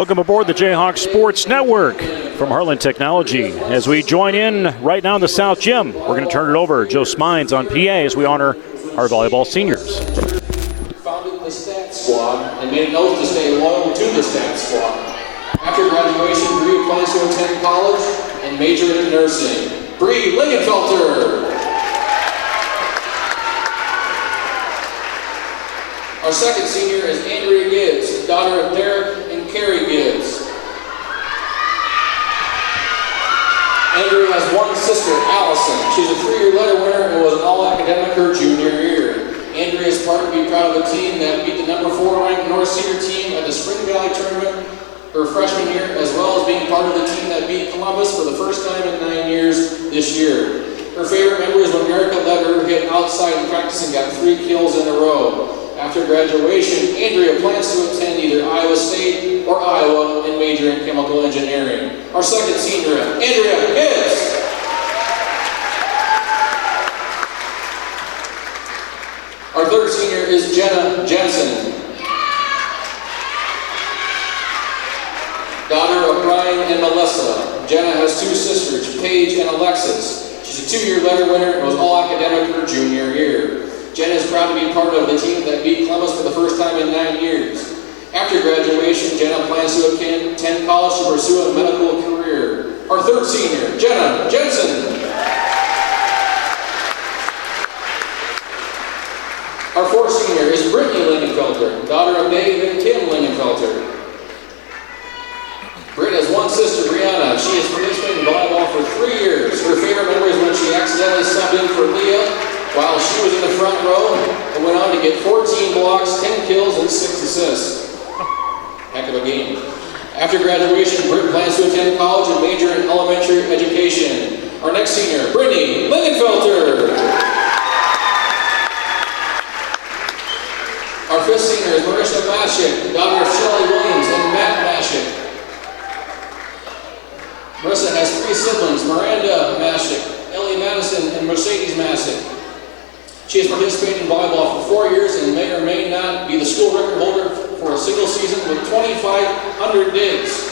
Welcome aboard the Jayhawk Sports Network from Heartland Technology. As we join in right now in the South Gym, we're going to turn it over to Joe Smines on PA as we honor our volleyball seniors. Founded the Stat Squad and made an oath to stay loyal to the Stat Squad. After graduation, Bree plans to attend college and major in nursing. Bree Lingenfelter. Our second senior is Andrea Gibbs, daughter of Derek and Carrie Gibbs. Andrea has one sister, Allison. She's a 3-year letter winner and was an all-academic her junior year. Andrea is part to be proud of the team that beat the number 4 ranked North Senior team at the Spring Valley Tournament her freshman year, as well as being part of the team that beat Columbus for the first time in 9 years this year. Her favorite memory is when Erica let her hit outside in practice and got 3 kills in a row. After graduation, Andrea plans to attend either Iowa State or Iowa and major in chemical engineering. Our second senior, Andrea Gibbs. Our third senior is Jenna Jensen, daughter of Brian and Melissa. Jenna has 2 sisters, Paige and Alexis. She's a 2-year letter winner and was all academic her junior year. Jenna is proud to be part of the team that beat Columbus for the first time in 9 years. After graduation, Jenna plans to attend college to pursue a medical career. Our third senior, Jenna Jensen. Our fourth senior is Brittany Lingenfelter, daughter of Dave and Kim Lingenfelter. Britt has one sister, Brianna. She has participated in volleyball for 3 years. Her favorite memory is when she accidentally subbed in for Leah while she was in the front row and went on to get 14 blocks, 10 kills, and 6 assists. Heck of a game. After graduation, Britt plans to attend college and major in elementary education. Our next senior, Brittany Lingenfelter. Our fifth senior is Marissa Mashik, daughter of Shelley Williams and Matt Mashik. Marissa has 3 siblings, Miranda Mashik, Ellie Madison, and Mercedes Mashik. She has participated in volleyball for 4 years and may or may not be the school record holder for a single season with 2,500 digs.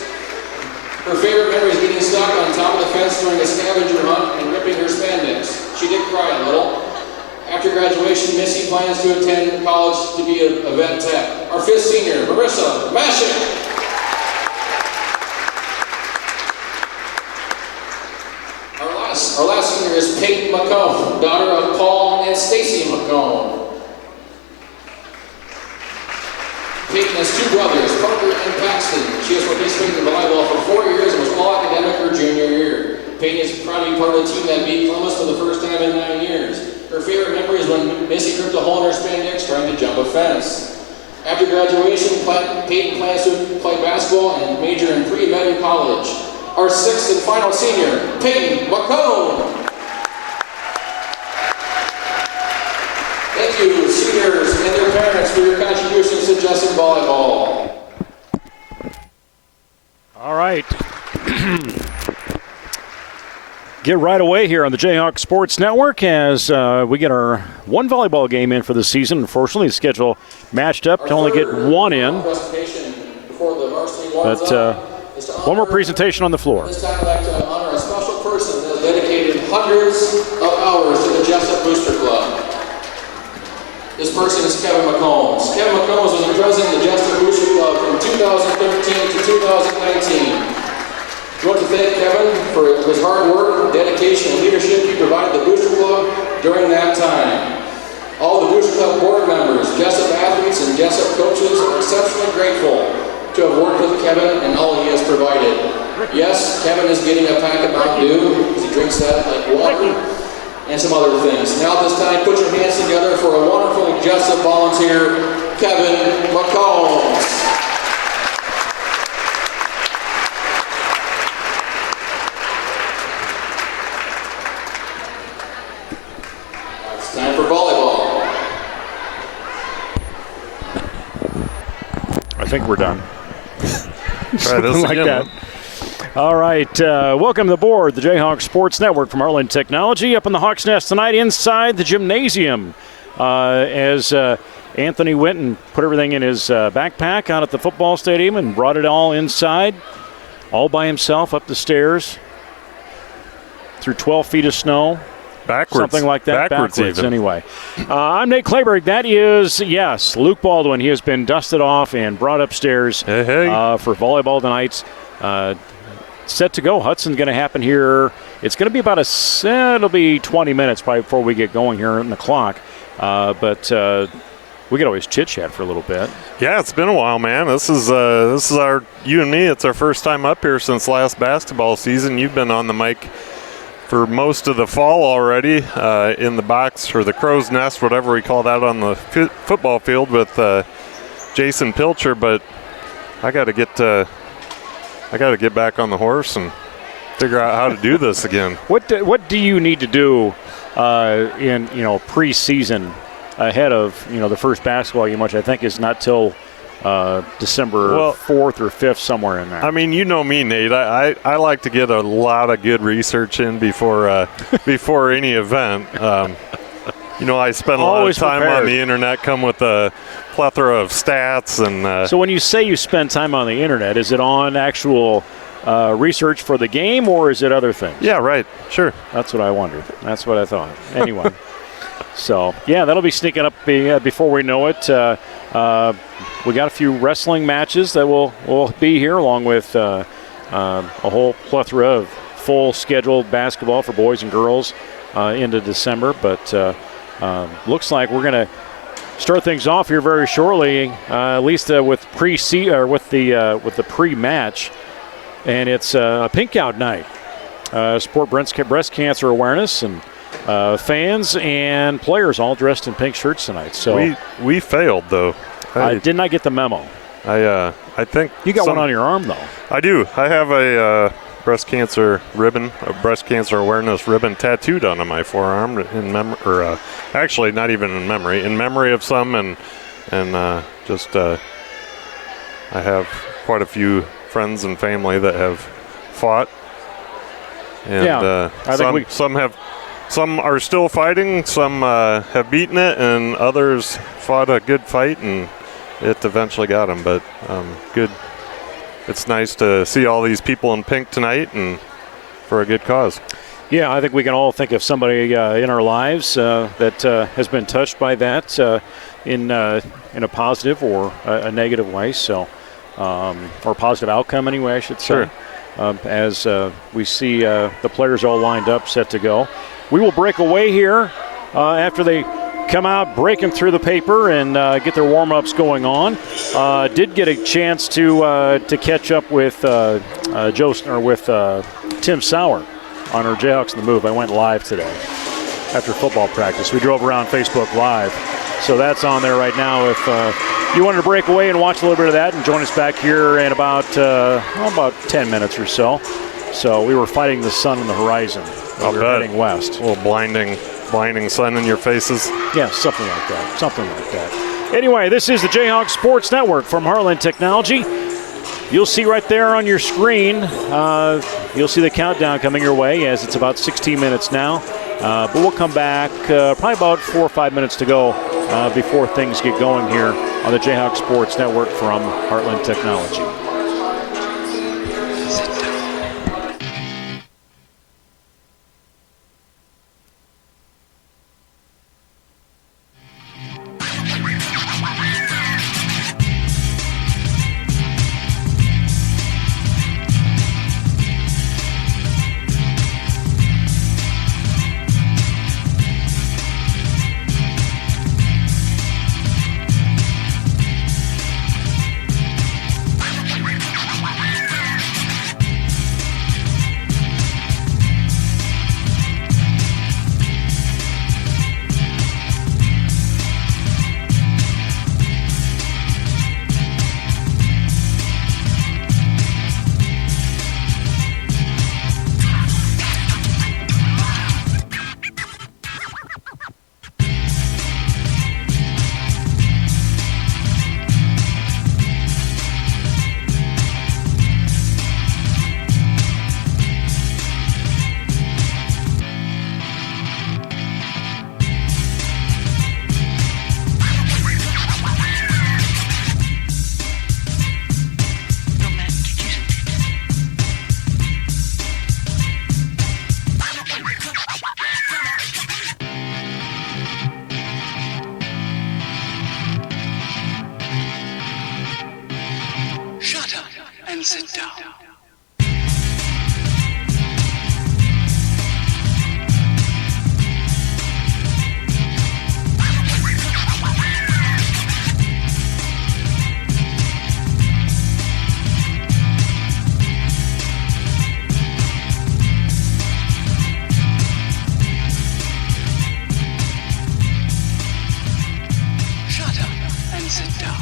Her favorite memory is getting stuck on top of the fence during a scavenger hunt and ripping her spandex. She did cry a little. After graduation, Missy plans to attend college to be a vet tech. Our fifth senior, Marissa Mashik. Our last senior is Peyton McComb, daughter of Paul and Stacy McComb. Peyton has 2 brothers, Parker and Paxton. She has participated in volleyball for 4 years and was all academic her junior year. Peyton is proud to be part of the team that beat Columbus for the first time in 9 years. Her favorite memory is when Missy ripped a hole in her spandex trying to jump a fence. After graduation, Peyton plans to play basketball and major in pre-med in college. Our sixth and final senior, Peyton McComb. Thank you, seniors and their parents, for your contributions to Jesup volleyball. All right. Get right away here on the Jayhawk Sports Network as we get our one volleyball game in for the season. Unfortunately, the schedule matched up to only get one in. But one more presentation on the floor. This time I'd like to honor a special person that has dedicated hundreds of hours to the Jesup Booster Club. This person is Kevin McCombs. Kevin McCombs was the president of the Jesup Booster Club from 2013 to 2019. We want to thank Kevin for his hard work, dedication, and leadership he provided the Booster Club during that time. All the Booster Club board members, Jesup athletes, and Jesup coaches are exceptionally grateful to have worked with Kevin and all he has provided. Yes, Kevin is getting a pack of Mountain Dew because he drinks that like water and some other things. Now at this time, put your hands together for a wonderful Jesup volunteer, Kevin McCombs. It's time for volleyball. I think we're done. Try this like again. that. All right, welcome to the board, the Jayhawk Sports Network from Heartland Technology, up in the Hawk's Nest tonight inside the gymnasium. As Anthony went and put everything in his backpack out at the football stadium and brought it all inside, all by himself up the stairs through 12 feet of snow. Backwards. Something like that. Backwards even. Anyway. I'm Nate Clayberg. That is, yes, Luke Baldwin. He has been dusted off and brought upstairs Hey. for volleyball tonight's. Set to go. Hudson's going to happen here. It's going to be about it'll be 20 minutes probably before we get going here on the clock. But we could always chit-chat for a little bit. Yeah, it's been a while, man. This is our, you and me, it's our first time up here since last basketball season. You've been on the mic for most of the fall already in the box, or the crow's nest, whatever we call that, on the football field with Jason Pilcher. But I got to get back on the horse and figure out how to do this again. What do you need to do in preseason ahead of the first basketball game, which I think is not till December 4th or 5th, somewhere in there. I mean, you know me, Nate. I like to get a lot of good research in before before any event. I spend a lot of time on the internet, come with a plethora of stats. And so when you say you spend time on the internet, is it on actual research for the game, or is it other things? Yeah, right. Sure. That's what I wondered. That's what I thought. Anyway. So, yeah, that'll be sneaking up before we know it. We got a few wrestling matches that will be here, along with a whole plethora of full scheduled basketball for boys and girls into December. But looks like we're going to start things off here very shortly, at least with the pre-match, and it's a pink out night. Support breast cancer awareness, and fans and players all dressed in pink shirts tonight. So we failed, though. I did not get the memo. I think you got one on your arm, though. I do. I have a breast cancer ribbon, a breast cancer awareness ribbon tattooed onto my forearm in memory, or actually not even in memory of some, and just I have quite a few friends and family that have fought, and some are still fighting, some have beaten it, and others fought a good fight, and it eventually got them. But good. It's nice to see all these people in pink tonight, and for a good cause. Yeah, I think we can all think of somebody in our lives that has been touched by that in a positive or a negative way. So, or positive outcome anyway, I should say. Sure. As we see the players all lined up, set to go. We will break away here after they come out breaking through the paper and get their warm-ups going on. Did get a chance to catch up with Tim Sauer on our Jayhawks in the Move. I went live today after football practice. We drove around Facebook Live, so that's on there right now. If you wanted to break away and watch a little bit of that and join us back here in about 10 minutes or so. So we were fighting the sun on the horizon. We were heading west. A little blinding sun in your faces. Yeah, something like that. Anyway, this is the Jayhawk Sports Network from Heartland Technology. You'll see right there on your screen, you'll see the countdown coming your way as it's about 16 minutes now. But we'll come back probably about 4 or 5 minutes to go before things get going here on the Jayhawk Sports Network from Heartland Technology. and sit down. Shut up and sit down.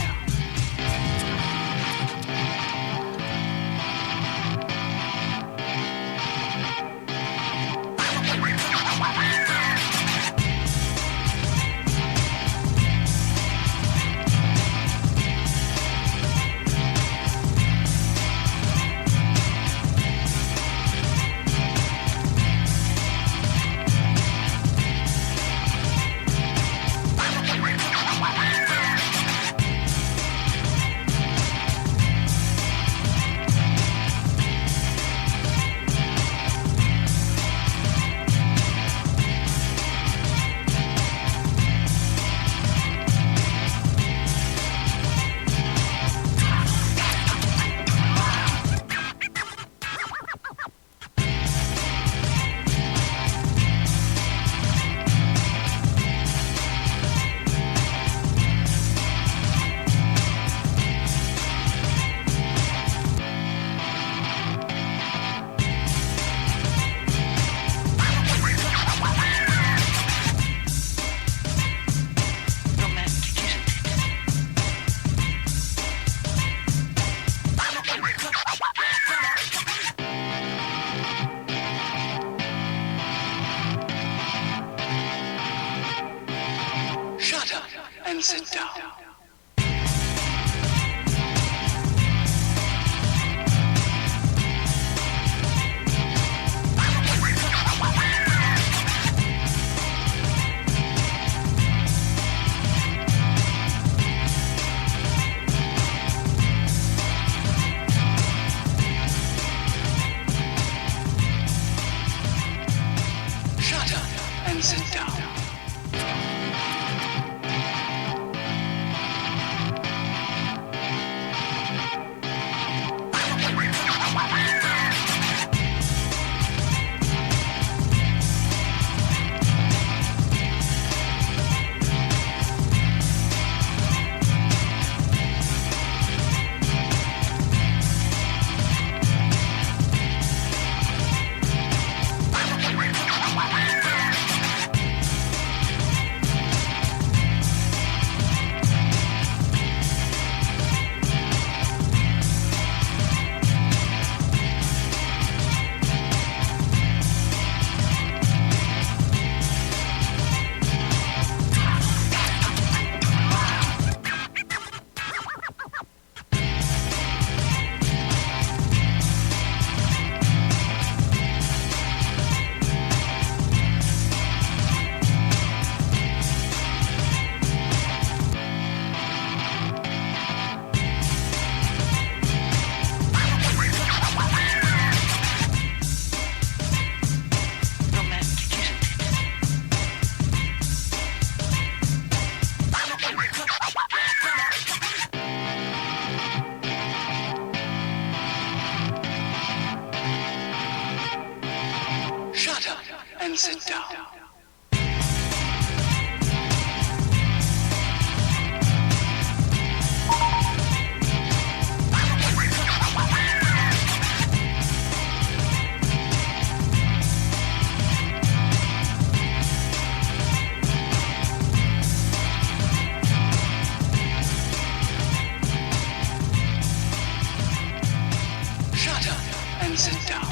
Shut up and sit down. Shut up and sit down. Shut up and sit down. Shut up and sit down.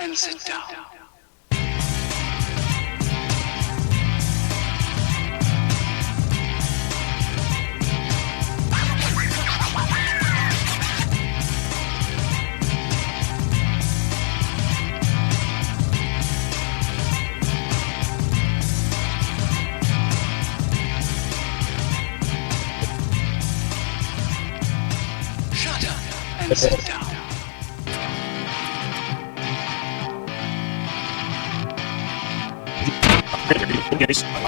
and sit down. Shut up and sit down. Romantic, isn't it?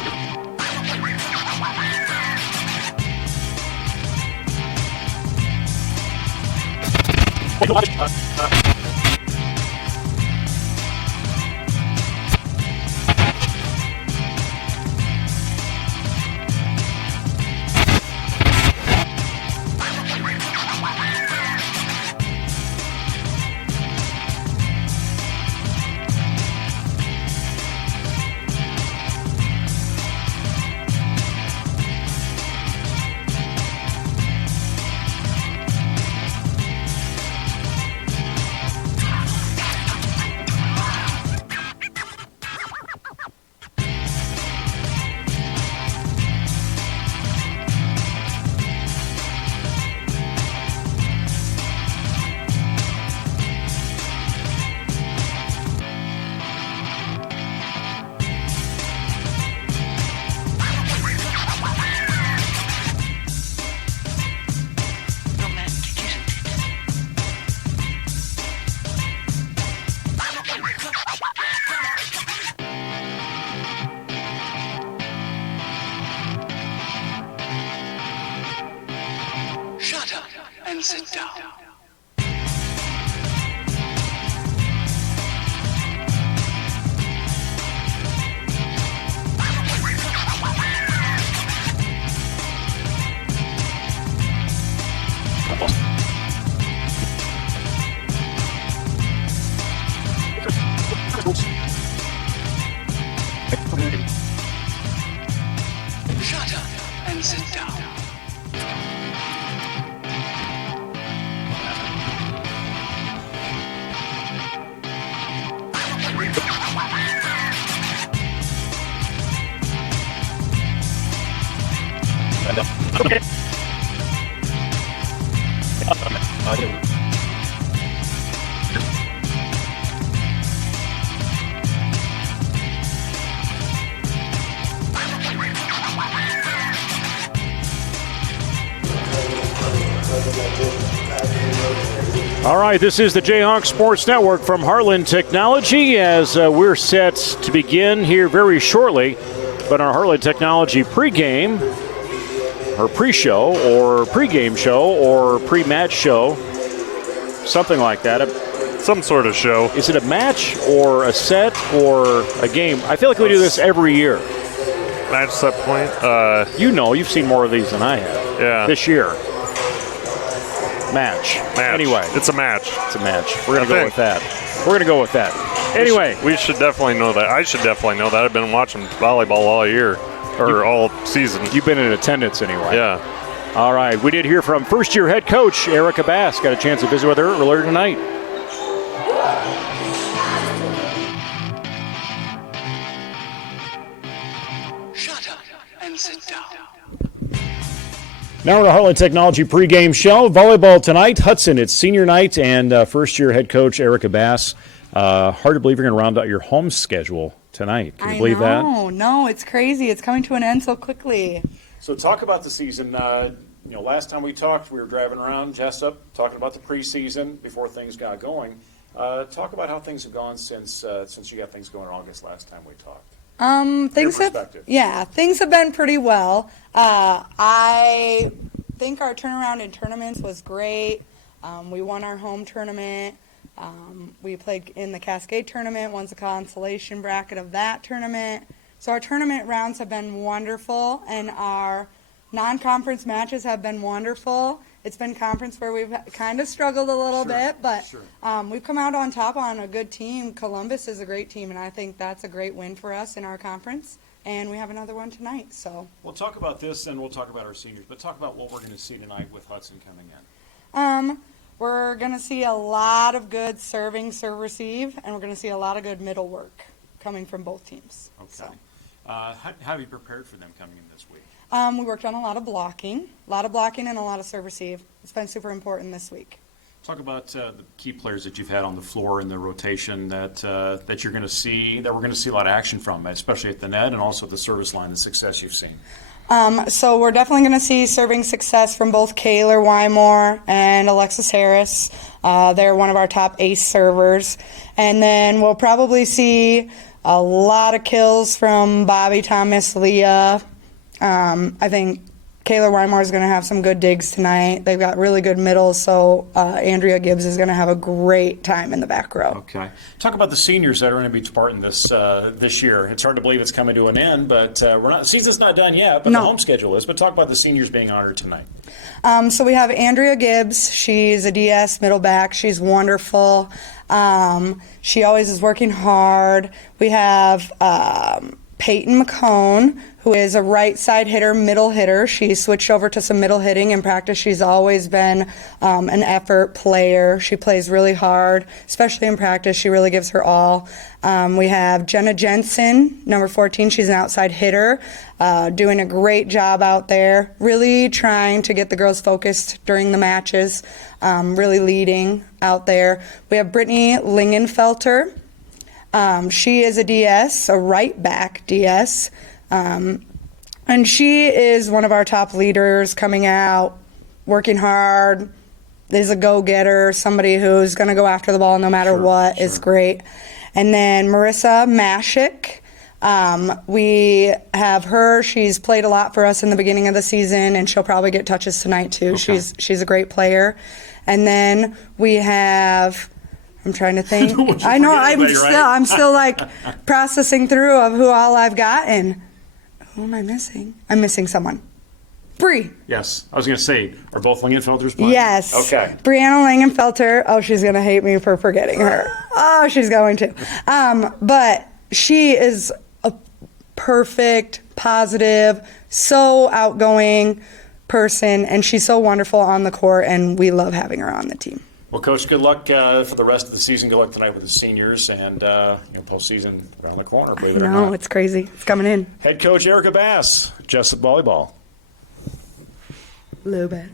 Shut up and sit down. Shut up and sit down. All right, this is the Jayhawk Sports Network from Heartland Technology as we're set to begin here very shortly. But our Heartland Technology pregame, or pre-show, or pregame show, or pre-match show, something like that. Some sort of show. Is it a match or a set or a game? I feel like we do this every year. Match set point. You've seen more of these than I have. Yeah. This year. Match. Anyway. It's a match. It's a match. We're going to go with that. We're going to go with that. Anyway. We should definitely know that. I should definitely know that. I've been watching volleyball all year, or all season. You've been in attendance anyway. Yeah. All right. We did hear from first-year head coach Erica Bass. Got a chance to visit with her earlier tonight. Shut up and sit down. Now we're at the Heartland Technology pregame show. Volleyball tonight. Hudson, it's senior night, and first-year head coach Erica Bass. Hard to believe you're going to round out your home schedule tonight. Can you believe that? No, it's crazy. It's coming to an end so quickly. So talk about the season. Last time we talked, we were driving around Jesup, talking about the preseason before things got going. Talk about how things have gone since you got things going in August last time we talked. Things have been pretty well. I think our turnaround in tournaments was great. We won our home tournament. We played in the Cascade tournament, won the consolation bracket of that tournament. So our tournament rounds have been wonderful, and our non-conference matches have been wonderful. It's been conference where we've kind of struggled a little bit, but we've come out on top on a good team. Columbus is a great team, and I think that's a great win for us in our conference. And we have another one tonight. So we'll talk about this, and we'll talk about our seniors, but talk about what we're going to see tonight with Hudson coming in. We're going to see a lot of good serving, serve, receive, and we're going to see a lot of good middle work coming from both teams. Okay. So. How have you prepared for them coming in this week? We worked on a lot of blocking and a lot of serve, receive. It's been super important this week. Talk about the key players that you've had on the floor in the rotation that you're going to see, that we're going to see a lot of action from, especially at the net and also at the service line, the success you've seen. So we're definitely going to see serving success from both Kaylor Wymore and Alexis Harris. They're one of our top ace servers. And then we'll probably see a lot of kills from Bobby, Thomas, Leah. I think Kaylor Wymore is going to have some good digs tonight. They've got really good middles, so Andrea Gibbs is going to have a great time in the back row. Okay. Talk about the seniors that are going to be part in this year. It's hard to believe it's coming to an end, but season's not done yet, but the home schedule is. But talk about the seniors being honored tonight. So we have Andrea Gibbs. She's a DS middle back. She's wonderful. She always is working hard. We have Peyton McCone, who is a right side hitter, middle hitter. She switched over to some middle hitting in practice. She's always been an effort player. She plays really hard, especially in practice. She really gives her all. We have Jenna Jensen, number 14. She's an outside hitter, doing a great job out there, really trying to get the girls focused during the matches, really leading out there. We have Brittany Lingenfelter. She is a DS, a right back DS. And she is one of our top leaders coming out, working hard, is a go-getter, somebody who's going to go after the ball no matter what, is great. And then Marissa Mashik, we have her. She's played a lot for us in the beginning of the season, and she'll probably get touches tonight too. Okay. She's a great player. And then we have... I'm trying to think. I know I'm still like processing through of who all I've gotten. Who am I missing? I'm missing someone. Bree. Yes. I was going to say, are both Lingenfelters playing? Yes. Okay. Brianna Langenfelter. Oh, she's going to hate me for forgetting her. Oh, she's going to. But she is a perfect, positive, so outgoing person, and she's so wonderful on the court, and we love having her on the team. Well, Coach, good luck for the rest of the season. Good luck tonight with the seniors, and postseason around the corner. Believe it or not. It's crazy. It's coming in. Head coach Erica Bass, Jesup volleyball. A little bit.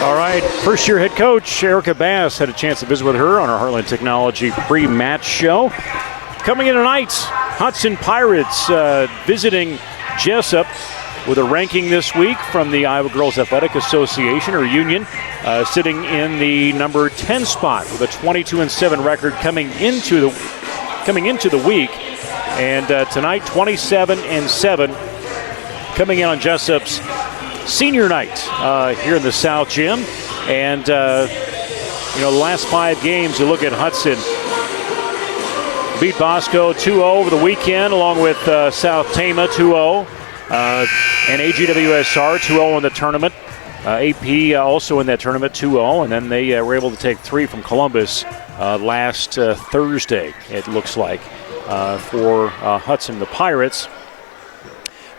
All right, first-year head coach Erica Bass had a chance to visit with her on our Heartland Technology pre-match show. Coming in tonight, Hudson Pirates visiting Jesup with a ranking this week from the Iowa Girls Athletic Association, or Union, sitting in the number 10 spot with a 22-7 record coming into the week. And tonight, 27-7, coming in on Jesup's senior night here in the South Gym. And, the last 5 games, you look at Hudson. Beat Bosco 2-0 over the weekend, along with South Tama 2-0. And AGWSR 2-0 in the tournament. AP also in that tournament 2-0. And then they were able to take 3 from Columbus last Thursday, it looks like, for Hudson, the Pirates.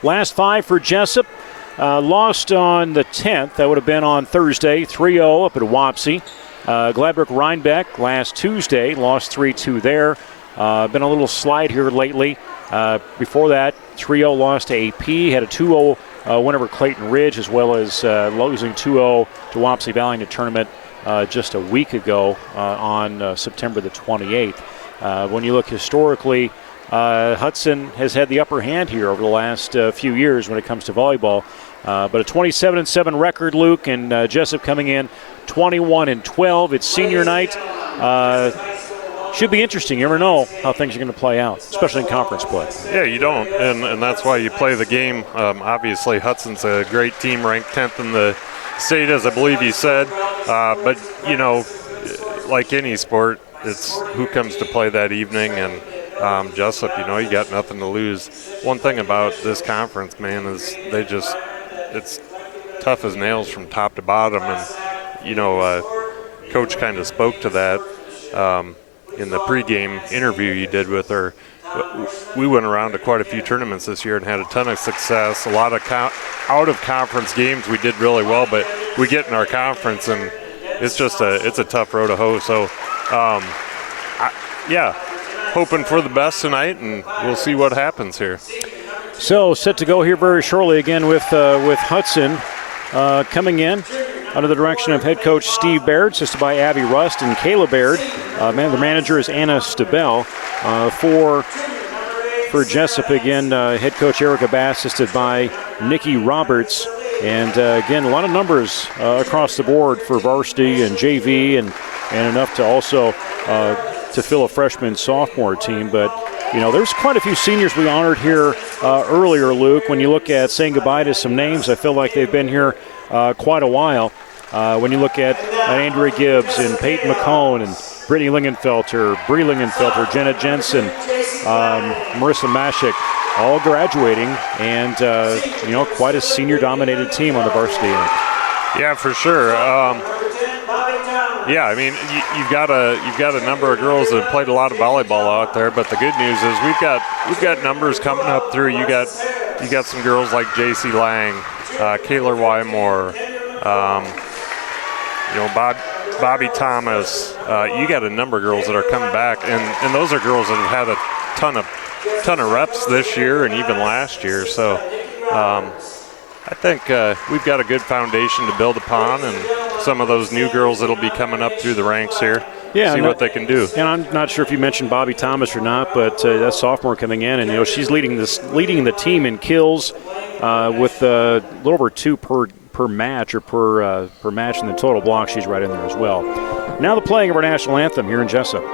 Last 5 for Jesup. Lost on the 10th. That would have been on Thursday, 3-0 up at Wapsie. Gladbrook-Rhinebeck last Tuesday, lost 3-2 there. Been a little slide here lately. Before that, 3-0 loss to AP. Had a 2-0 win over Clayton Ridge, as well as losing 2-0 to Wapsie Valley in the tournament just a week ago on September the 28th. When you look historically, Hudson has had the upper hand here over the last few years when it comes to volleyball. But a 27-7 record, Luke, and Jesup coming in 21-12. It's senior night. Should be interesting. You never know how things are going to play out, especially in conference play. Yeah, you don't, and that's why you play the game. Obviously, Hudson's a great team, ranked 10th in the state, as I believe you said. But, like any sport, it's who comes to play that evening. And Jesup, you got nothing to lose. One thing about this conference, man, is it's tough as nails from top to bottom. And, Coach kind of spoke to that in the pregame interview you did with her. We went around to quite a few tournaments this year and had a ton of success. A lot of out-of-conference games we did really well, but we get in our conference and it's a tough road to hoe. So, hoping for the best tonight, and we'll see what happens here. So set to go here very shortly again with Hudson coming in under the direction of head coach Steve Baird, assisted by Abby Rust and Kayla Baird. The manager is Anna Stabell. For Jesup again, head coach Erica Bass, assisted by Nikki Roberts. And again, a lot of numbers across the board for varsity and JV, and enough to also to fill a freshman sophomore team. But there's quite a few seniors we honored here earlier, Luke. When you look at saying goodbye to some names, I feel like they've been here quite a while. When you look at Andrea Gibbs and Peyton McCone and Brittany Lingenfelter, Bree Lingenfelter, Jenna Jensen, Marissa Mashik, all graduating, and quite a senior-dominated team on the varsity end. Yeah, for sure. You've got a number of girls that have played a lot of volleyball out there, but the good news is we've got numbers coming up through. You got some girls like J.C. Lang, Kayla Wymore, Bobby Thomas. You got a number of girls that are coming back, and those are girls that have had a ton of reps this year and even last year. So I think we've got a good foundation to build upon, and some of those new girls that'll be coming up through the ranks here. Yeah, see what they can do. And I'm not sure if you mentioned Bobby Thomas or not, but that sophomore coming in, and she's leading the team in kills with a little over 2 per match, or per match in the total block. She's right in there as well. Now the playing of our national anthem here in Jesup.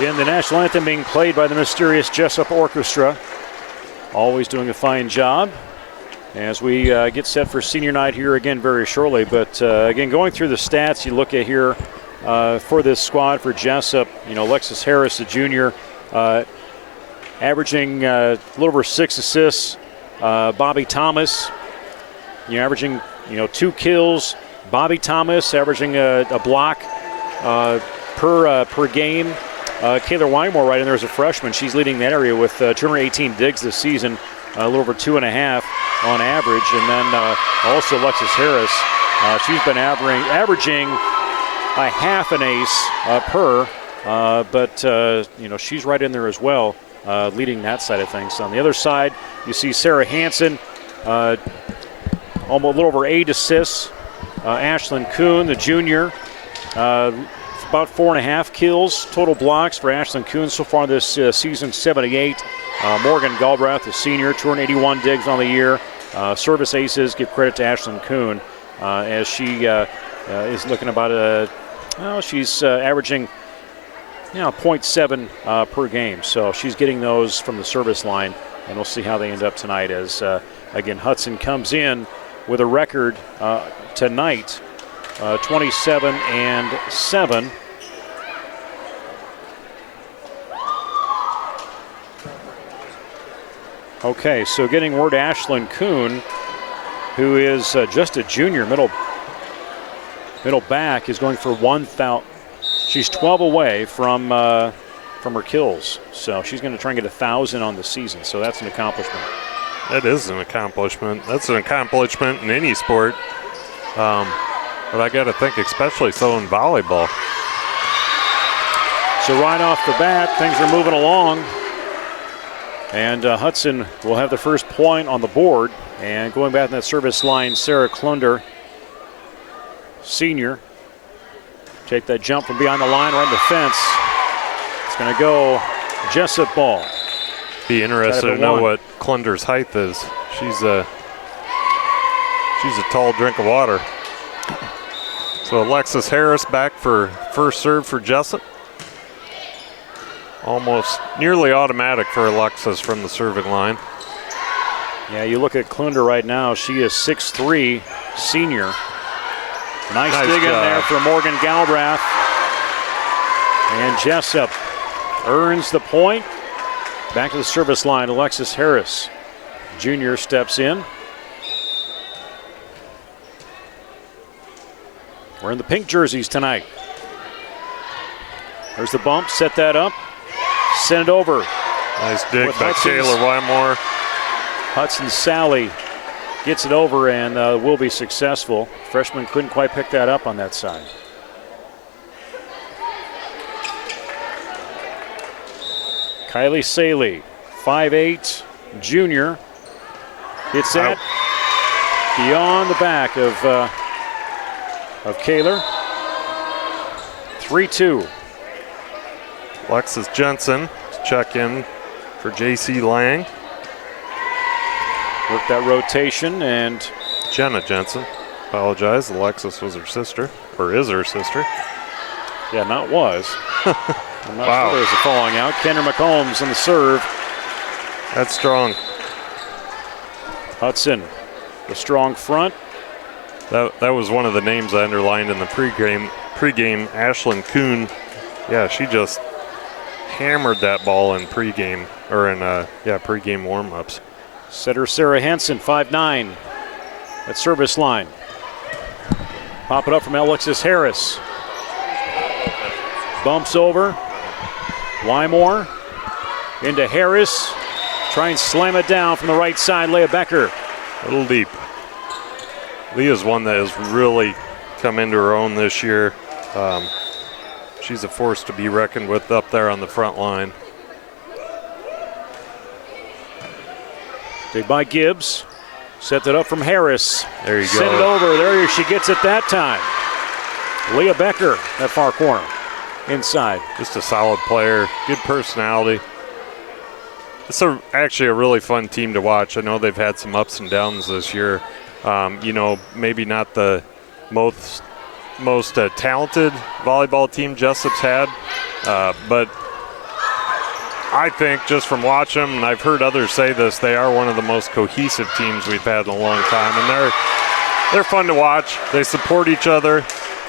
In the national anthem being played by the mysterious Jesup Orchestra. Always doing a fine job as we get set for senior night here again very shortly. But again, going through the stats you look at here for this squad for Jesup, Alexis Harris, the junior, averaging a little over 6 assists. Bobby Thomas, averaging 2 kills. Bobby Thomas averaging a block per game. Kayla Wymore right in there as a freshman. She's leading that area with 218 digs this season, a little over 2.5 on average. And then also Alexis Harris, she's been averaging a half an ace per, but she's right in there as well, leading that side of things. On the other side, you see Sarah Hansen, almost a little over 8 assists. Ashlyn Kuhn, the junior, about 4.5 kills. Total blocks for Ashlyn Kuhn so far this season, 78. Morgan Galbraith, the senior, 281 digs on the year. Service aces, give credit to Ashlyn Kuhn as she is looking about she's averaging 0.7 per game. So she's getting those from the service line, and we'll see how they end up tonight as, again, Hudson comes in with a record tonight, 27-7. Okay, so getting word Ashlyn Kuhn who is just a junior, middle back, is going for 1,000. She's 12 away from her kills, so she's going to try and get 1,000 on the season. So that's an accomplishment. That is an accomplishment. That's an accomplishment in any sport. But I got to think, especially so in volleyball. So right off the bat, things are moving along. And Hudson will have the first point on the board. And going back in that service line, Sarah Klunder, senior. Take that jump from behind the line, right in the fence. It's going to go Jesup ball. Be interested to know what Klunder's height is. She's a tall drink of water. So Alexis Harris back for first serve for Jesup. Almost nearly automatic for Alexis from the serving line. Yeah, you look at Klunder right now. She is 6'3", senior. Nice dig in there for Morgan Galbraith. And Jesup earns the point. Back to the service line, Alexis Harris, junior, steps in. We're in the pink jerseys tonight. There's the bump, set that up, send it over. Nice dig by Taylor Wymore. Hudson Sally gets it over and will be successful. Freshman couldn't quite pick that up on that side. Kylie Saley, 5'8", junior, hits that beyond the back of Kaler. 3-2. Alexis Jensen to check in for J.C. Lang. Work that rotation, and Jenna Jensen. Apologize, Alexis was her sister, or is her sister. Yeah, not was. I'm not sure there's a falling out. Kendra McCombs on the serve. That's strong. Hudson, the strong front. That was one of the names I underlined in the pregame. Ashlyn Kuhn. Yeah, she just hammered that ball in pregame, or in pregame warm-ups. Setter Sarah Hansen, 5'9", at service line. Pop it up from Alexis Harris. Bumps over. Wymore into Harris. Try and slam it down from the right side. Leah Becker. A little deep. Leah's one that has really come into her own this year. She's a force to be reckoned with up there on the front line. Dig by Gibbs. Set that up from Harris. There you go. Send it over. There she gets it that time. Leah Becker, that far corner. Inside. Just a solid player. Good personality. It's actually a really fun team to watch. I know they've had some ups and downs this year. Maybe not the most talented volleyball team Jesup's had, but I think just from watching them, and I've heard others say this, they are one of the most cohesive teams we've had in a long time, and they're fun to watch. They support each other,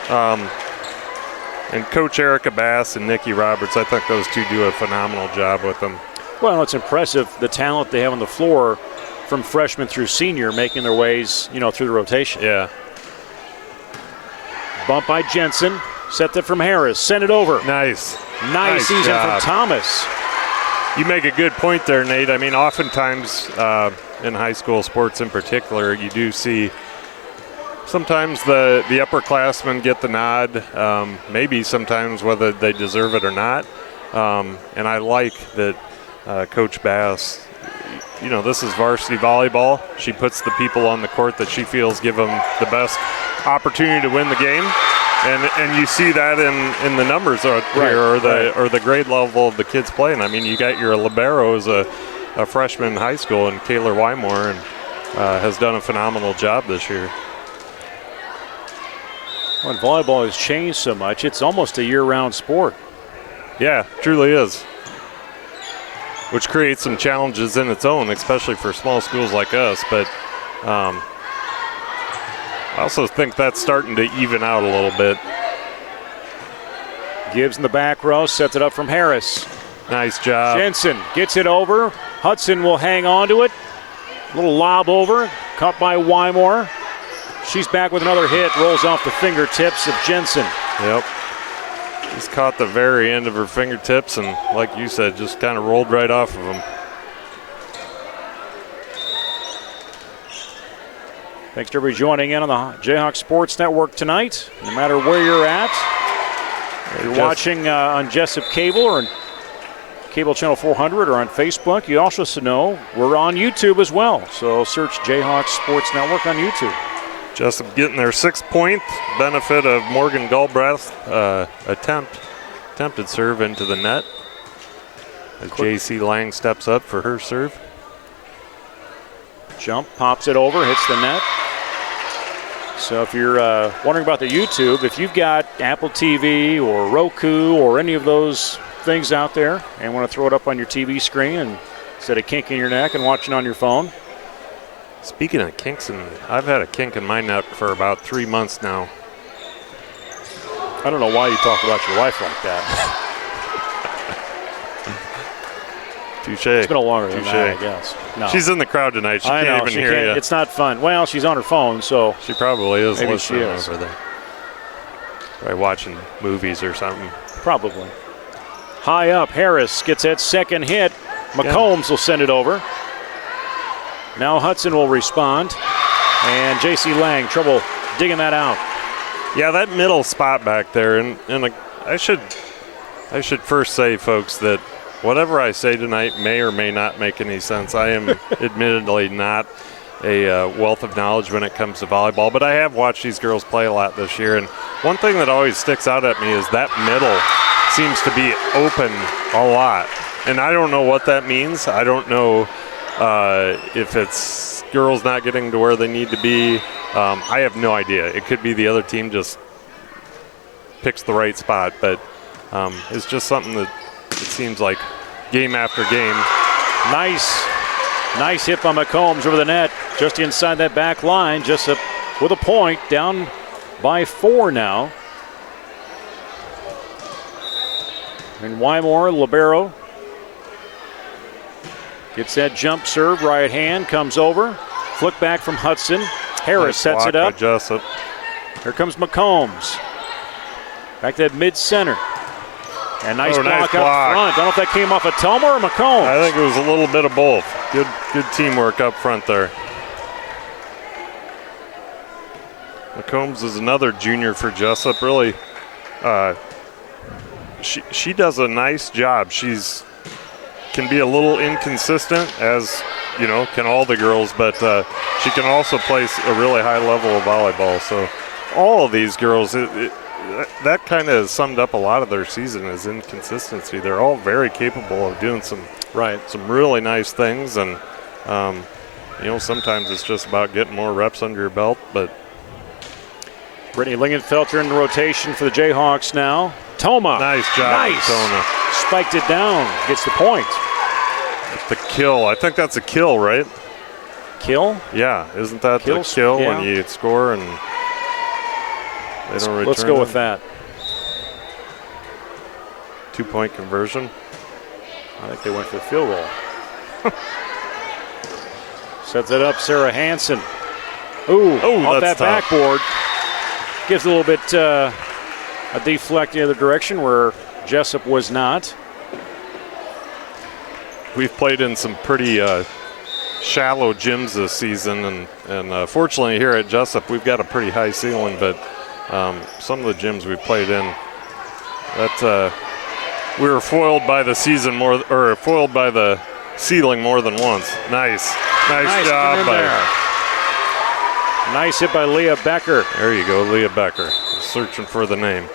and Coach Erica Bass and Nikki Roberts, I think those two do a phenomenal job with them. Well, it's impressive the talent they have on the floor from freshman through senior, making their ways, through the rotation. Yeah. Bump by Jensen. Set that from Harris. Send it over. Nice season job from Thomas. You make a good point there, Nate. I mean, oftentimes in high school sports in particular, you do see sometimes the upperclassmen get the nod, maybe sometimes whether they deserve it or not. And I like that Coach Bass, this is varsity volleyball. She puts the people on the court that she feels give them the best opportunity to win the game. And you see that in the numbers here, or the grade level of the kids playing. I mean, you got your libero as a freshman in high school, and Kaler Wymore, and has done a phenomenal job this year. When volleyball has changed so much, it's almost a year-round sport. Yeah, truly is. Which creates some challenges in its own, especially for small schools like us. But I also think that's starting to even out a little bit. Gibbs in the back row, sets it up from Harris. Nice job. Jensen gets it over. Hudson will hang on to it. Little lob over. Caught by Wymore. She's back with another hit. Rolls off the fingertips of Jensen. Yep. He's caught the very end of her fingertips and, like you said, just kind of rolled right off of him. Thanks to everybody joining in on the Jayhawk Sports Network tonight. No matter where you're at, if you're watching on Jesup Cable or on Cable Channel 400 or on Facebook, you also should know we're on YouTube as well. So search Jayhawk Sports Network on YouTube. Jesup getting their 6-point benefit of Morgan Galbraith attempted serve into the net. As J.C. Lang steps up for her serve. Jump, pops it over, hits the net. So if you're wondering about the YouTube, if you've got Apple TV or Roku or any of those things out there and want to throw it up on your TV screen and instead of kinking your neck and watching on your phone. Speaking of kinks, I've had a kink in my neck for about 3 months now. I don't know why you talk about your wife like that. Touche. It's been a longer than that, I guess. No. She's in the crowd tonight. She can't even hear you. It's not fun. Well, she's on her phone, so. She probably is maybe listening she is. over there. Probably watching movies or something. Probably. High up, Harris gets that second hit. McCombs will send it over. Now Hudson will respond. And J.C. Lang, trouble digging that out. Yeah, that middle spot back there, and I should first say, folks, that whatever I say tonight may or may not make any sense. I am admittedly not a wealth of knowledge when it comes to volleyball, but I have watched these girls play a lot this year, and one thing that always sticks out at me is that middle seems to be open a lot, and I don't know what that means. I don't know if it's girls not getting to where they need to be. I have no idea. It could be the other team just picks the right spot, but it's just something that it seems like game after game. Nice hit by McCombs over the net, just inside that back line. Just with a point, down by 4 now. And Wymore, libero, gets that jump serve, right hand, comes over. Flick back from Hudson. Harris sets it up. Jesup. Here comes McCombs. Back to that mid-center. And nice block up front. I don't know if that came off of Telmer or McCombs. I think it was a little bit of both. Good teamwork up front there. McCombs is another junior for Jesup. Really, she does a nice job. She's can be a little inconsistent, as you know, can all the girls, but she can also play a really high level of volleyball. So all of these girls, that kind of summed up a lot of their season is inconsistency. They're all very capable of doing some really nice things, and sometimes it's just about getting more reps under your belt. But Brittany Lingenfelter in the rotation for the Jayhawks now. Toma. Nice job, Toma. Spiked it down, gets the point. The kill. I think that's a kill, right? Kill? Yeah, isn't that the kill when you score and they don't return? Let's go with that. 2-point conversion. I think they went for the field goal. Sets it up, Sarah Hansen. Off that tough. backboard. Gives a little bit a deflect the other direction where Jesup was not. We've played in some pretty shallow gyms this season, and fortunately here at Jesup we've got a pretty high ceiling, but some of the gyms we played in, that we were foiled by the foiled by the ceiling more than once. Nice job by there. Nice hit by Leah Becker. There you go, Leah Becker. Searching for the name.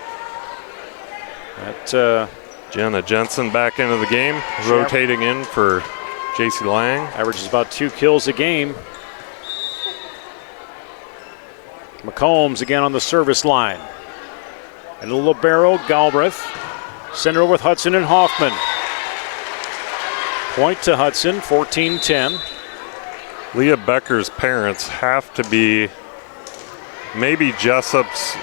That Jenna Jensen back into the game, rotating in for J.C. Lang. Averages about 2 kills a game. McCombs again on the service line. And a libero, Galbraith. Send it over with Hudson and Hoffman. Point to Hudson, 14-10. Leah Becker's parents have to be maybe Jesup's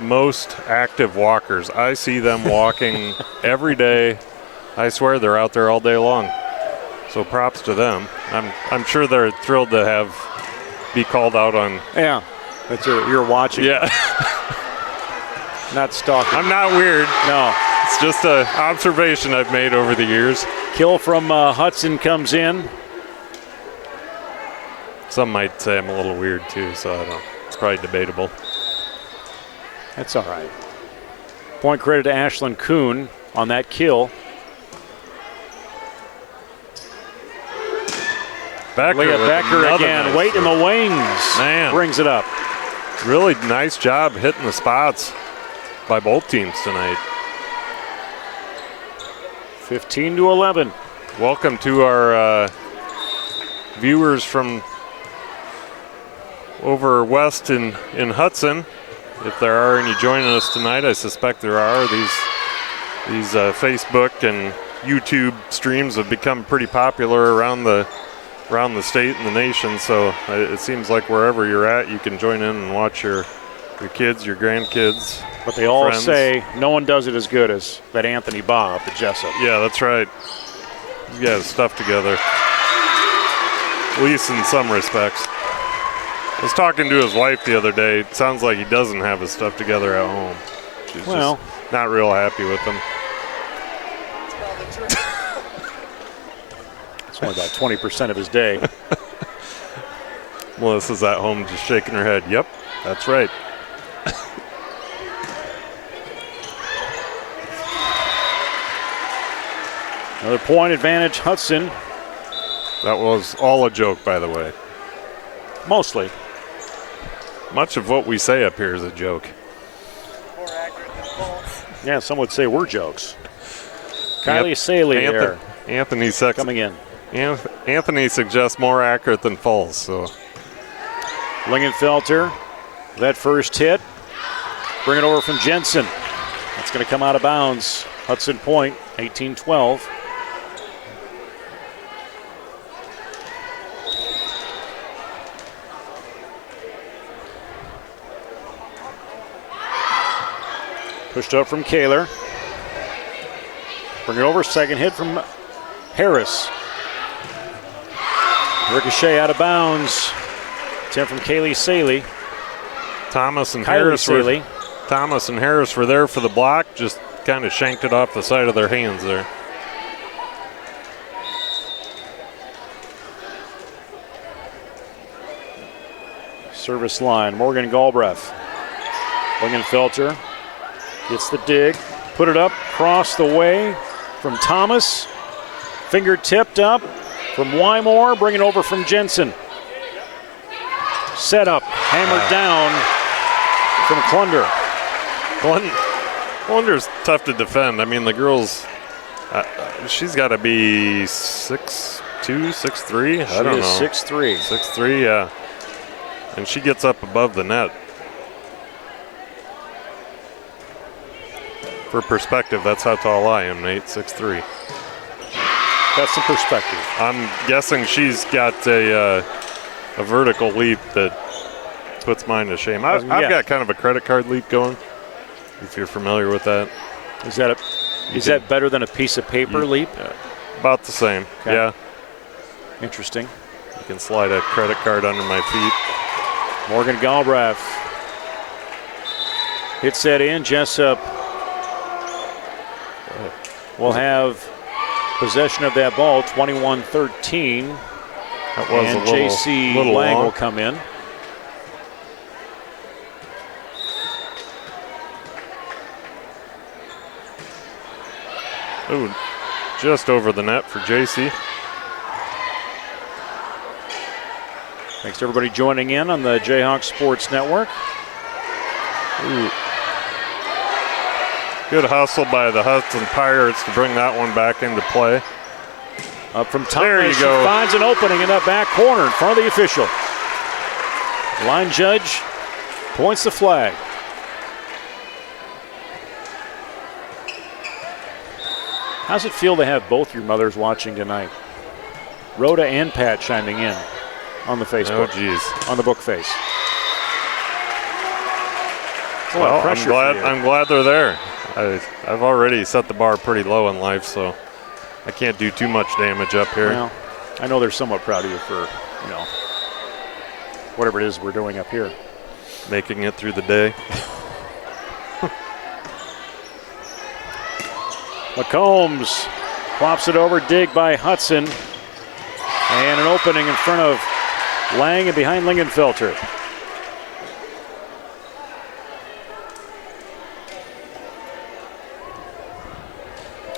most active walkers. I see them walking every day. I swear they're out there all day long. So props to them. I'm sure they're thrilled to be called out on. Yeah, that's you're watching. Yeah. Not stalking. I'm not weird. No. It's just an observation I've made over the years. Kill from Hudson comes in. Some might say I'm a little weird too, so I don't know. It's probably debatable. That's all right. Point credit to Ashlyn Kuhn on that kill. Leah Becker again, nice weight in the wings. Man. Brings it up. Really nice job hitting the spots by both teams tonight. 15-11. Welcome to our viewers from over west in Hudson. If there are any joining us tonight, I suspect there are. These Facebook and YouTube streams have become pretty popular around the state and the nation. So it seems like wherever you're at, you can join in and watch your kids, your grandkids. But they all friends. say no one does it as good as that Anthony Bob at Jesup. Yeah, that's right. He's got his stuff together, at least in some respects. I was talking to his wife the other day. It sounds like he doesn't have his stuff together at home. She's just not real happy with him. It's only about 20% of his day. Melissa's at home just shaking her head. Yep, that's right. Another point advantage, Hudson. That was all a joke, by the way. Mostly. Much of what we say up here is a joke. Yeah, some would say we're jokes. Kylie Saley there. Anthony coming in. Anthony suggests more accurate than false. So Lingenfelter, that first hit. Bring it over from Jensen. That's going to come out of bounds. Hudson point, 18-12. Pushed up from Kaler. Bring it over, second hit from Harris. Ricochet out of bounds. Attempt from Kaylee Saley. Thomas and Saley. Harris were there for the block, just kind of shanked it off the side of their hands there. Service line, Morgan Galbraith. Lingenfelter gets the dig, put it up, across the way from Thomas. Finger tipped up from Wymore, bring it over from Jensen. Set up, hammered down from Klunder. Klunder's tough to defend. I mean, the girl's, she's got to be 6'2", 6'3", I don't know. 6'3". 6'3", yeah. And she gets up above the net. For perspective, that's how tall I am, Nate, 6'3". That's some perspective. I'm guessing she's got a vertical leap that puts mine to shame. I've got kind of a credit card leap going, if you're familiar with that. Is that better than a piece of paper leap? About the same, okay. Yeah. Interesting. You can slide a credit card under my feet. Morgan Galbraith hits that in. Jesup will have possession of that ball, 21-13. That was and a little, J.C. little Lang long. will come in. Ooh, just over the net for J.C. Thanks to everybody joining in on the Jayhawk Sports Network. Ooh. Good hustle by the Hudson Pirates to bring that one back into play. Up from Thomas. There you go. He finds an opening in that back corner in front of the official. Line judge points the flag. How's it feel to have both your mothers watching tonight? Rhoda and Pat chiming in on the Facebook. Oh, geez. On the book face. Well, I'm glad they're there. I've already set the bar pretty low in life, so I can't do too much damage up here. Well, I know they're somewhat proud of you for, whatever it is we're doing up here. Making it through the day. McCombs plops it over, dig by Hudson. And an opening in front of Lang and behind Lingenfelter.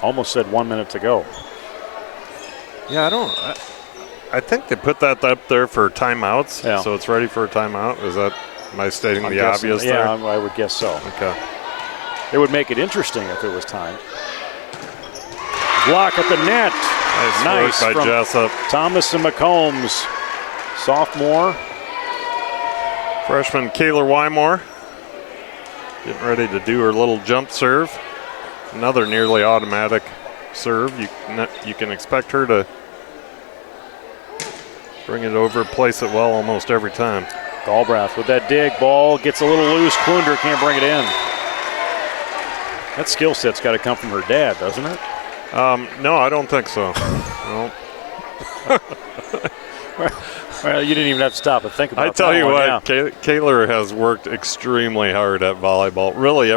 Almost said 1 minute to go. Yeah, I think they put that up there for timeouts, Yeah. so it's ready for a timeout. Am I stating I'm the guessing- obvious there? Yeah, I would guess so. Okay. It would make it interesting if it was time. Block at the net. Nice work by from Jesup. Thomas and McCombs. Sophomore. Freshman Kayla Wymore getting ready to do her little jump serve. Another nearly automatic serve. You can expect her to bring it over, place it well almost every time. Galbraith with that dig. Ball gets a little loose. Klunder can't bring it in. That skill set's got to come from her dad, doesn't it? No, I don't think so. No. Well, you didn't even have to stop and think about it. I tell you what, yeah. Kayla has worked extremely hard at volleyball. Really,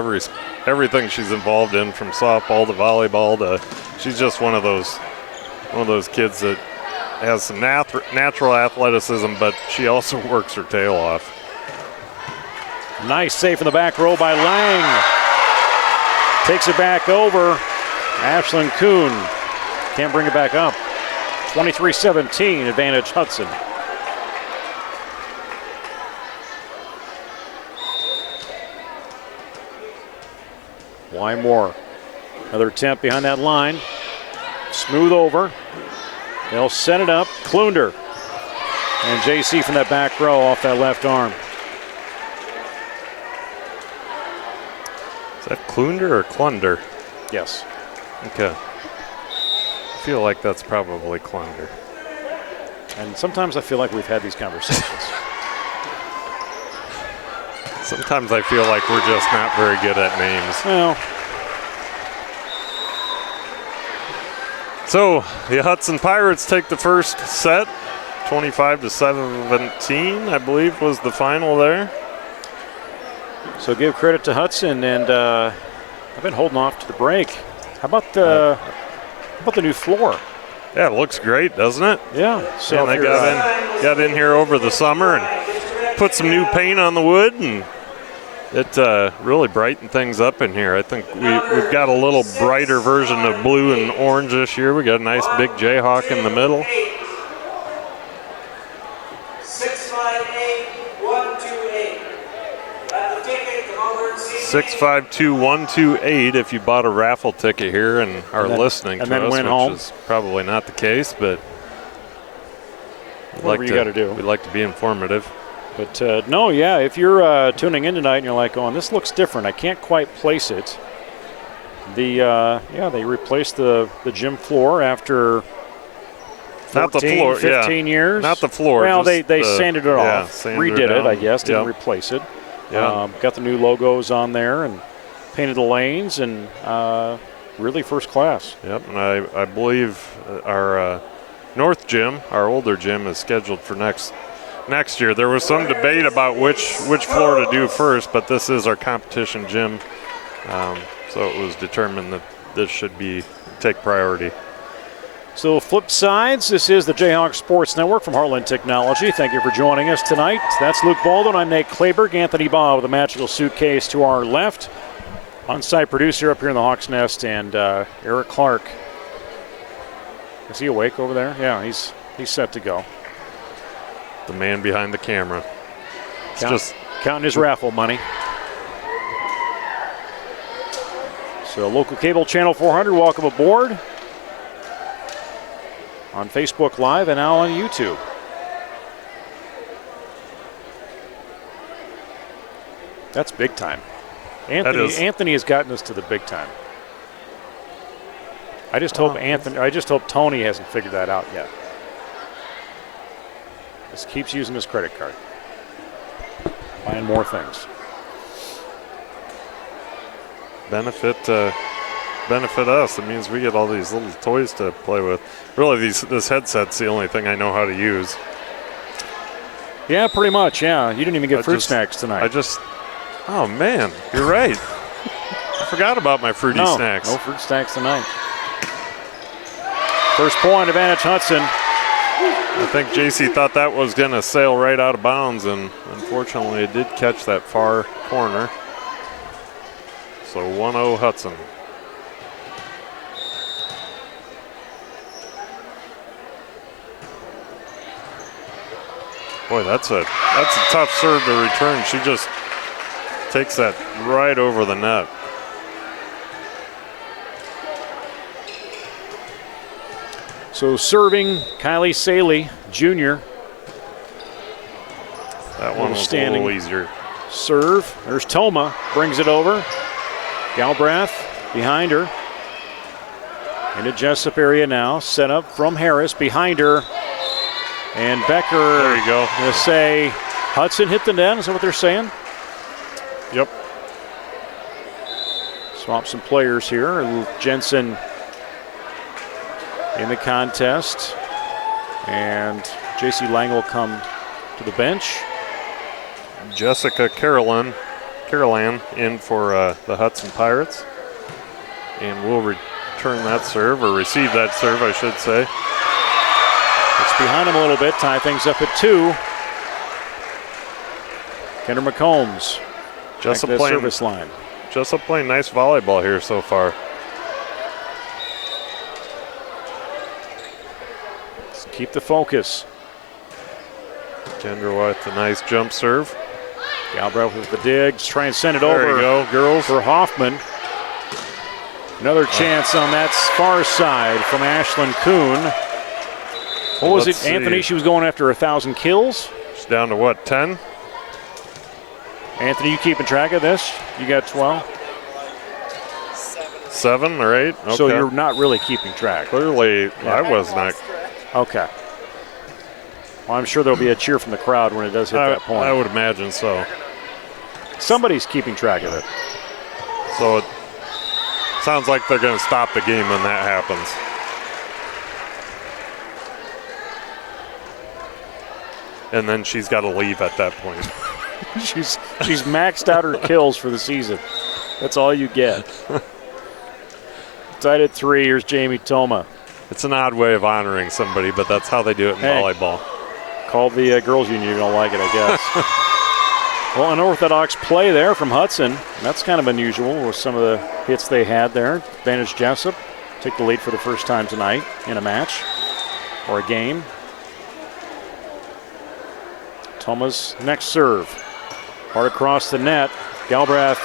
everything she's involved in, from softball to volleyball to, she's just one of those kids that has some natural athleticism, but she also works her tail off. Nice save in the back row by Lang. Takes it back over. Ashlyn Kuhn can't bring it back up. 23-17, advantage Hudson. Wymore, another attempt behind that line. Smooth over. They'll set it up. Klunder. And JC from that back row off that left arm. Is that Klunder or Klunder? Yes. Okay. I feel like that's probably Klunder. And sometimes I feel like we've had these conversations. Sometimes I feel like we're just not very good at names. Well, so the Hudson Pirates take the first set, 25-17, I believe was the final there. so give credit to Hudson, and I've been holding off to the break. How about the new floor? Yeah, it looks great, doesn't it? Yeah. So And if they you're, got in here over the summer and put some new paint on the wood, and it really brightened things up in here. I think we've got a little brighter version of blue and orange this year. We got a nice big Jayhawk in the middle. 658-128. At the ticket, number 652-128 if you bought a raffle ticket here and are And then- listening and to then us, went which home. is probably not the case, but Whatever you gotta do. We'd like to be informative. But no, yeah, if you're tuning in tonight and you're like, oh, this looks different, I can't quite place it. They replaced the gym floor after 14, Not the floor, 15 years. Not the floor. Well, just they the- sanded it yeah, off, sanded redid it, down. I guess, didn't Yep. replace it. Yeah. Got the new logos on there and painted the lanes, and really first class. Yep, and I believe our North gym, our older gym, is scheduled for next year. There was some debate about which floor to do first, but this is our competition gym, so it was determined that this should take priority. So flip sides, this is the Jayhawk Sports Network from Heartland Technology. Thank you for joining us tonight. That's Luke Baldwin. I'm Nate Kleberg. Anthony Baugh with a magical suitcase to our left. On-site producer up here in the Hawks Nest, and Eric Clark. Is he awake over there? Yeah, he's set to go. The man behind the camera. It's just Counting his raffle money. So local cable channel 400, welcome aboard. On Facebook Live and now on YouTube. That's big time. Anthony has gotten us to the big time. I just hope Tony hasn't figured that out yet. Just keeps using his credit card. Buying more things. benefit benefit us. It means we get all these little toys to play with. Really, this headset's the only thing I know how to use. Yeah, pretty much, yeah. You didn't even get fruit snacks tonight. Oh, man, you're right. I forgot about my fruity snacks. No fruit snacks tonight. First point, advantage Hudson. I think JC thought that was going to sail right out of bounds, and unfortunately it did catch that far corner. So 1-0 Hudson. Boy, that's a tough serve to return. She just takes that right over the net. So serving Kylie Saley, Jr. That one was a little easier. Serve. There's Toma. Brings it over. Galbraith behind her. Into Jesup area now. Set up from Harris behind her. And Becker. There you go. Going to say Hudson hit the net. Is that what they're saying? Yep. Swap some players here. Jensen in the contest. And J.C. Lang will come to the bench. Jessica Carolan in for the Hudson Pirates. And we'll return that serve, or receive that serve, I should say. It's behind him a little bit, tie things up at 2. Kendra McCombs, Jesup the playing service line. Jesup playing nice volleyball here so far. Let's keep the focus. Kendra with a nice jump serve. Galbraith with the digs, try and send it There over. you go, girls. For Hoffman. Another chance on that far side from Ashlyn Kuhn. What was Let's it, Anthony? see. She was going after 1,000 kills. She's down to what, 10? Anthony, you keeping track of this? You got 12? 7 or 8? Okay. So you're not really keeping track. Clearly, I was not. Okay. Well, I'm sure there'll be a cheer from the crowd when it does hit that point. I would imagine so. Somebody's keeping track of it. So it sounds like they're going to stop the game when that happens. And then she's got to leave at that point. She's maxed out her kills for the season. That's all you get. Tied at 3. Here's Jamie Toma. It's an odd way of honoring somebody, but that's how they do it in volleyball. Called the girls' union. You don't like it, I guess. Well, unorthodox play there from Hudson. That's kind of unusual with some of the hits they had there. Advantage Jesup. Take the lead for the first time tonight in a match or a game. Toma's next serve. Hard across the net. Galbraith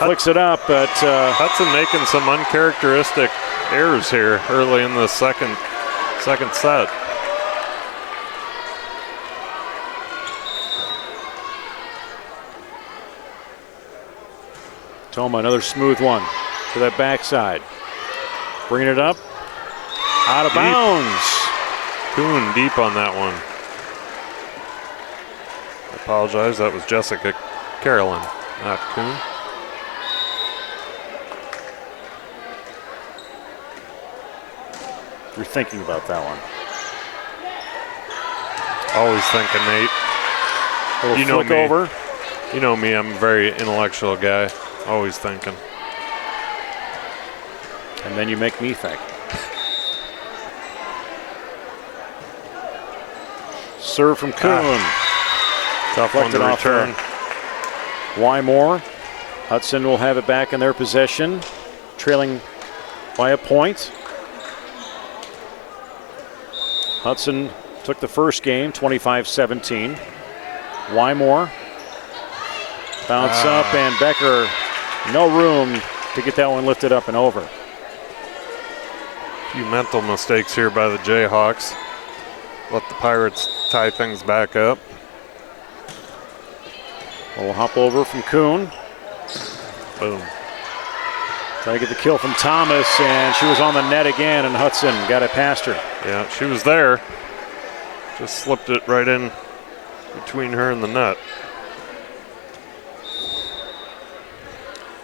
flicks it up, but Hudson making some uncharacteristic errors here early in the second set. Toma, another smooth one to that backside. Bringing it up. Out of bounds. Kuhn deep on that one. I apologize, that was Jessica Carolan, not Kuhn. You're thinking about that one. Always thinking, Nate. Little You know flick me. over. You know me, I'm a very intellectual guy. Always thinking. And then you make me think. Serve from Kuhn. Tough one to Deflected off return. Wymore. Hudson will have it back in their possession, trailing by a point. Hudson took the first game, 25-17. Wymore. Bounce up, and Becker, no room to get that one lifted up and over. Few mental mistakes here by the Jayhawks. Let the Pirates tie things back up. We'll hop over from Kuhn. Boom. Try to get the kill from Thomas, and she was on the net again, and Hudson got it past her. Yeah, she was there. Just slipped it right in between her and the net.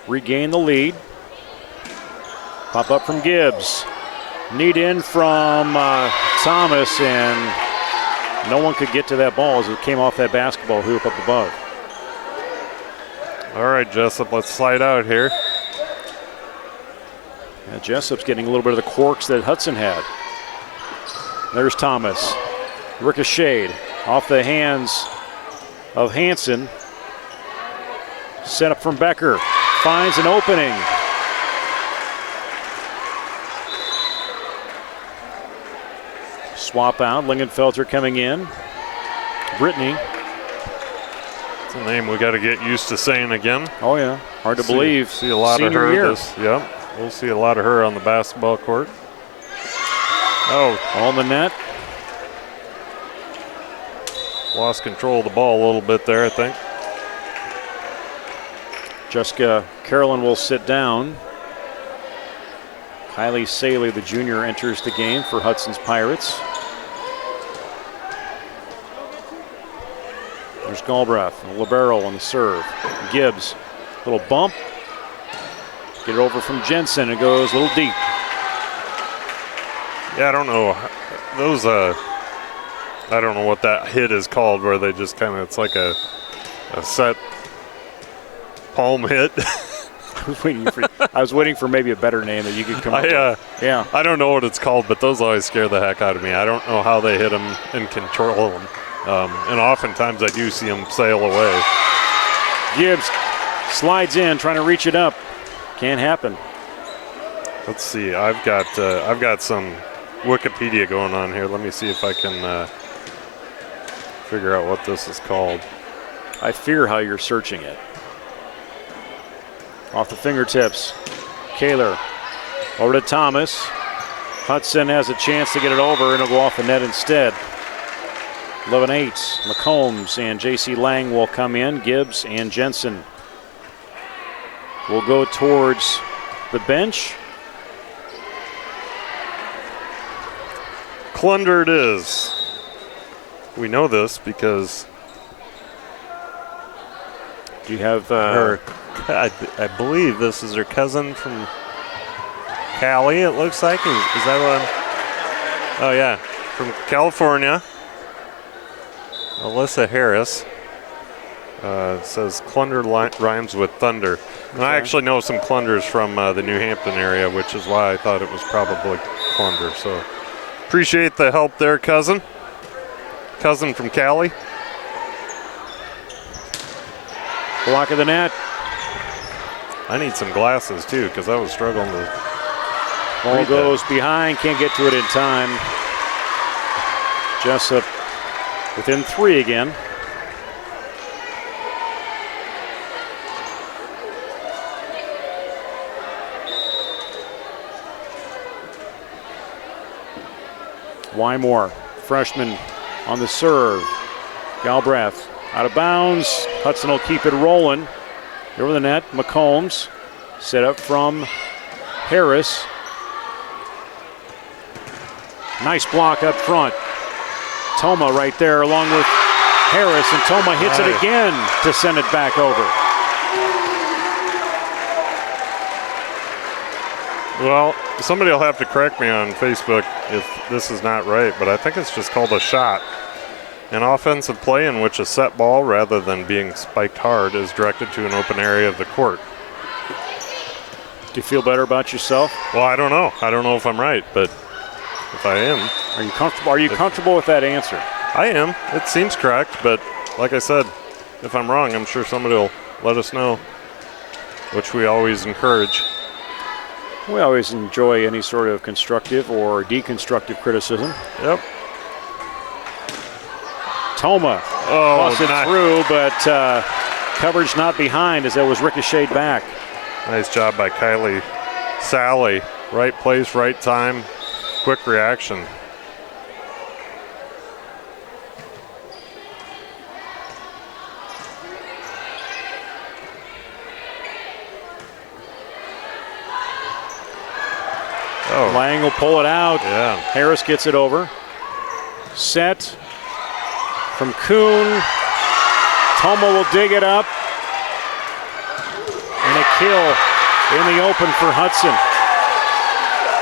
Regain the lead. Pop up from Gibbs. Need in from Thomas, and no one could get to that ball as it came off that basketball hoop up above. All right, Jesup, let's slide out here. Yeah, Jessup's getting a little bit of the quirks that Hudson had. There's Thomas. Ricocheted off the hands of Hansen. Set up from Becker. Finds an opening. Swap out. Lingenfelter coming in. Brittany. It's a name we got to get used to saying again. Oh, yeah. Hard to believe. See a lot of Senior her year. Yep. We'll see a lot of her on the basketball court. Oh, on the net. Lost control of the ball a little bit there, I think. Jessica Carolyn will sit down. Kylie Saley, the junior, enters the game for Hudson's Pirates. There's Galbraith, and libero on the serve. Gibbs, little bump. Get it over from Jensen. It goes a little deep. Yeah, I don't know. Those, I don't know what that hit is called, where they just kind of, it's like a set palm hit. I was waiting for maybe a better name that you could come up with. Yeah. I don't know what it's called, but those always scare the heck out of me. I don't know how they hit them and control them. And oftentimes I do see them sail away. Gibbs slides in, trying to reach it up. Can't happen. Let's see. I've got some Wikipedia going on here. Let me see if I can figure out what this is called. I fear how you're searching it. Off the fingertips. Kaler over to Thomas. Hudson has a chance to get it over, and it'll go off the net instead. 11-8. McCombs and J.C. Lang will come in. Gibbs and Jensen will go towards the bench. Clunder it is. We know this because do you have her? I believe this is her cousin from Cali. It looks like. Is that one? Oh yeah, from California. Alyssa Harris. It says Clunder rhymes with thunder. And I actually know some Clunders from the New Hampton area, which is why I thought it was probably Clunder. So appreciate the help there, cousin. Cousin from Cali. Block of the net. I need some glasses too, because I was struggling to. Ball goes behind, can't get to it in time. Jesup within 3 again. Wymore, freshman on the serve. Galbraith out of bounds. Hudson will keep it rolling. Over the net, McCombs. Set up from Harris. Nice block up front. Toma right there along with Harris, and Toma hits it again to send it back over. Well, somebody will have to correct me on Facebook if this is not right, but I think it's just called a shot. An offensive play in which a set ball, rather than being spiked hard, is directed to an open area of the court. Do you feel better about yourself? Well, I don't know. I don't know if I'm right, but if I am. Are you comfortable? Are you comfortable with that answer? I am. It seems correct, but like I said, if I'm wrong, I'm sure somebody will let us know, which we always encourage. We always enjoy any sort of constructive or deconstructive criticism. Yep. Toma busted through, but coverage not behind as that was ricocheted back. Nice job by Kylie Sally. Right place, right time, quick reaction. Oh. Lang will pull it out. Yeah. Harris gets it over. Set from Kuhn. Toma will dig it up. And a kill in the open for Hudson.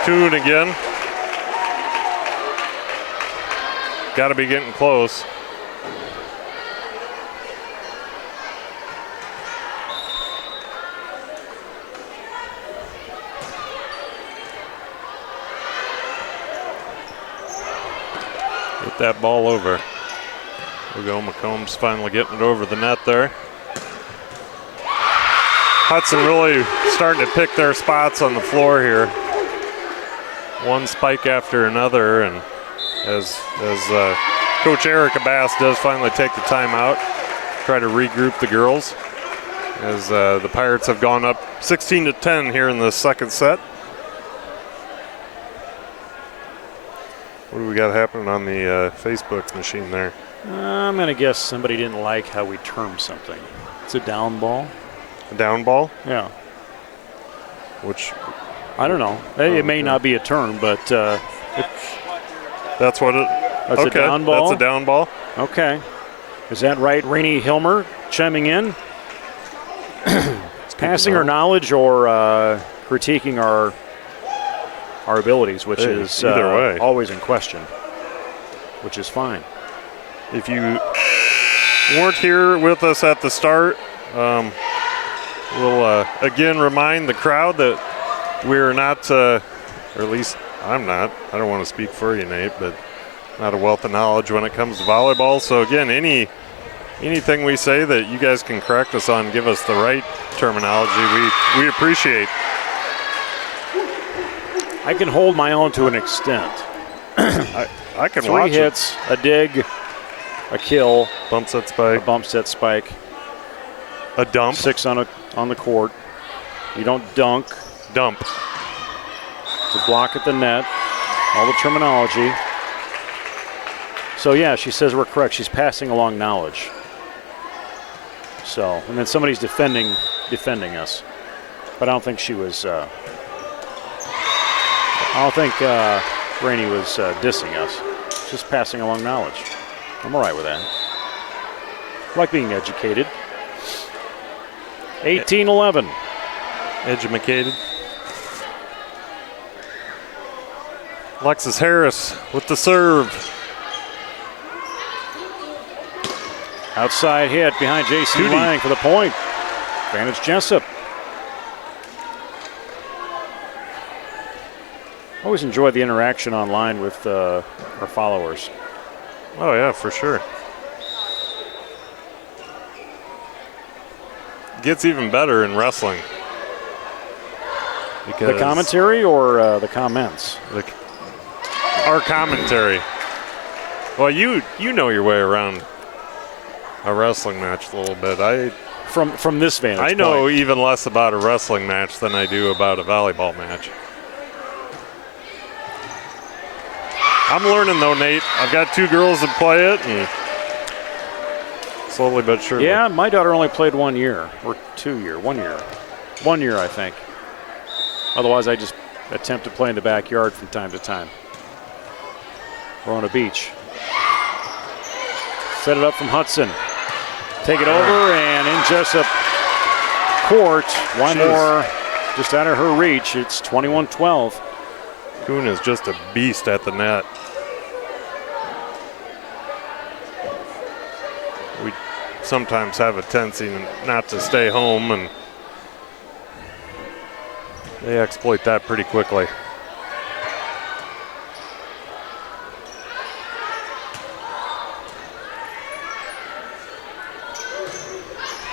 Kuhn again. Got to be getting close. Get that ball over. There we go. McCombs finally getting it over the net there. Hudson really starting to pick their spots on the floor here. One spike after another, and as Coach Erica Bass does finally take the timeout, try to regroup the girls as the Pirates have gone up 16-10 here in the second set. What do we got happening on the Facebook machine there? I'm going to guess somebody didn't like how we termed something. It's a down ball. A down ball? Yeah. Which I don't know. It may not be a term, but that's what it. That's okay, a down ball. That's a down ball. Okay. Is that right? Rainey Hilmer chiming in. Passing her knowledge or critiquing our abilities, which is either way. Always in question, which is fine. If you weren't here with us at the start, we'll again remind the crowd that we're not, or at least I'm not, I don't want to speak for you, Nate, but not a wealth of knowledge when it comes to volleyball. So again, anything we say that you guys can correct us on, give us the right terminology, we appreciate. I can hold my own to an extent. I can 3 watch hits, a dig, a kill, bump set a spike, bump set spike, a dump, 6 on the court. You don't dunk. dump. It's a block at the net. All the terminology. So yeah, she says we're correct. She's passing along knowledge. So, and then somebody's defending us, but I don't think she was. I don't think Rainey was dissing us. Just passing along knowledge. I'm all right with that. I like being educated. 18-11. Educated. Alexis Harris with the serve. Outside hit behind Jason Lang for the point. Advantage Jesup. Always enjoy the interaction online with our followers. Oh yeah, for sure. Gets even better in wrestling. Because The commentary or the comments? Our commentary. Well, you know your way around a wrestling match a little bit. From this vantage I know point. even less about a wrestling match than I do about a volleyball match. I'm learning though, Nate. I've got 2 girls that play it, and slowly but surely. Yeah, my daughter only played 1 year, or 1 year. 1 year, I think. Otherwise, I just attempt to play in the backyard from time to time. Or on a beach. Set it up from Hudson. Take it over, and in Jesup court. One more just out of her reach. It's 21-12. Kuhn is just a beast at the net. We sometimes have a tendency not to stay home, and they exploit that pretty quickly.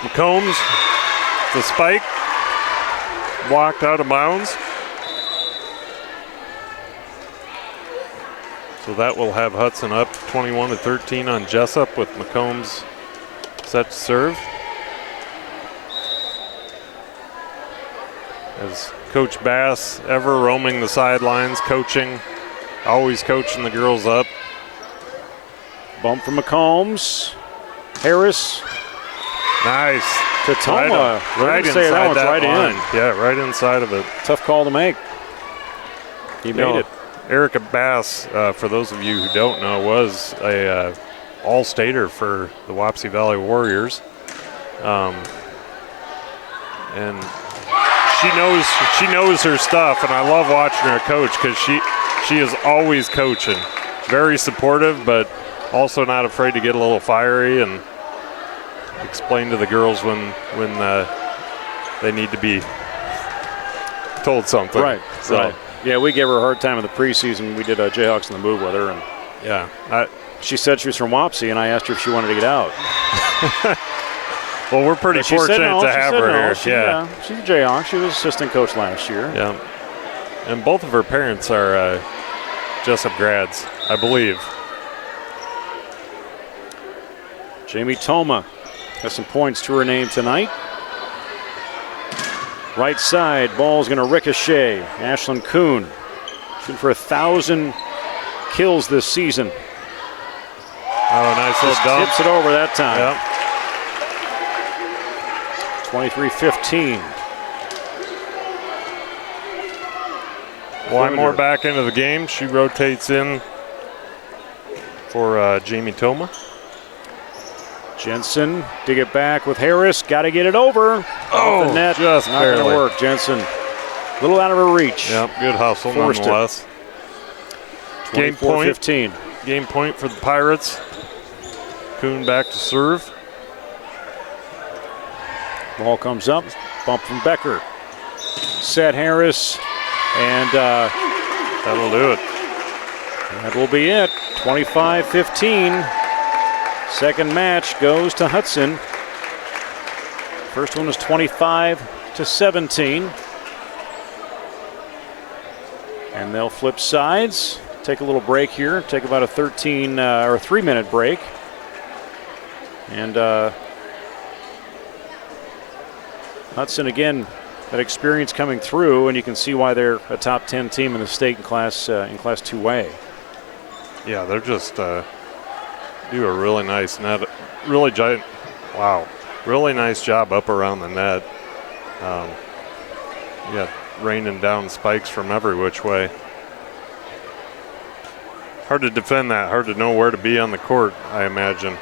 McCombs, the spike, blocked out of bounds. So that will have Hudson up 21-13 on Jesup with McCombs set to serve. As Coach Bass ever roaming the sidelines, coaching, always coaching the girls up. Bump from McCombs. Harris. Nice. Tatoma. Right say that inside one's that right line. in. Yeah, right inside of it. Tough call to make. He made it. Erica Bass, for those of you who don't know, was a all-stater for the Wapsie Valley Warriors. And she knows her stuff, and I love watching her coach because she is always coaching. Very supportive, but also not afraid to get a little fiery and explain to the girls when they need to be told something. Right. So, right. Yeah, we gave her a hard time in the preseason. We did Jayhawks in the Move with her, and yeah, she said she was from Wapsie, and I asked her if she wanted to get out. well, we're pretty fortunate to have her here. Yeah, she's a Jayhawk. She was assistant coach last year. Yeah, and both of her parents are Jesup grads, I believe. Jamie Toma has some points to her name tonight. Right side, ball's going to ricochet. Ashlyn Kuhn shooting for 1,000 kills this season. Oh, nice little dump. Tips it over that time. Yep. 23-15. Wymore back into the game. She rotates in for Jamie Toma. Jensen to get back with Harris. Got to get it over. Off the net. Just not going to barely. work. Jensen, a little out of her reach. Yep, good hustle Forced it. nonetheless. Game point. 15. Game point for the Pirates. Kuhn back to serve. Ball comes up. Bump from Becker. Set Harris. And that'll do it. that will be it. 25-15. Second match goes to Hudson. First one was 25-17. And they'll flip sides. Take a little break here. Take about a 3-minute break. And Hudson again, that experience coming through, and you can see why they're a top 10 team in the state in Class 2A. Yeah, they're just do a really nice net, really giant. Wow, really nice job up around the net. Yeah, raining down spikes from every which way. Hard to defend that. Hard to know where to be on the court, I imagine.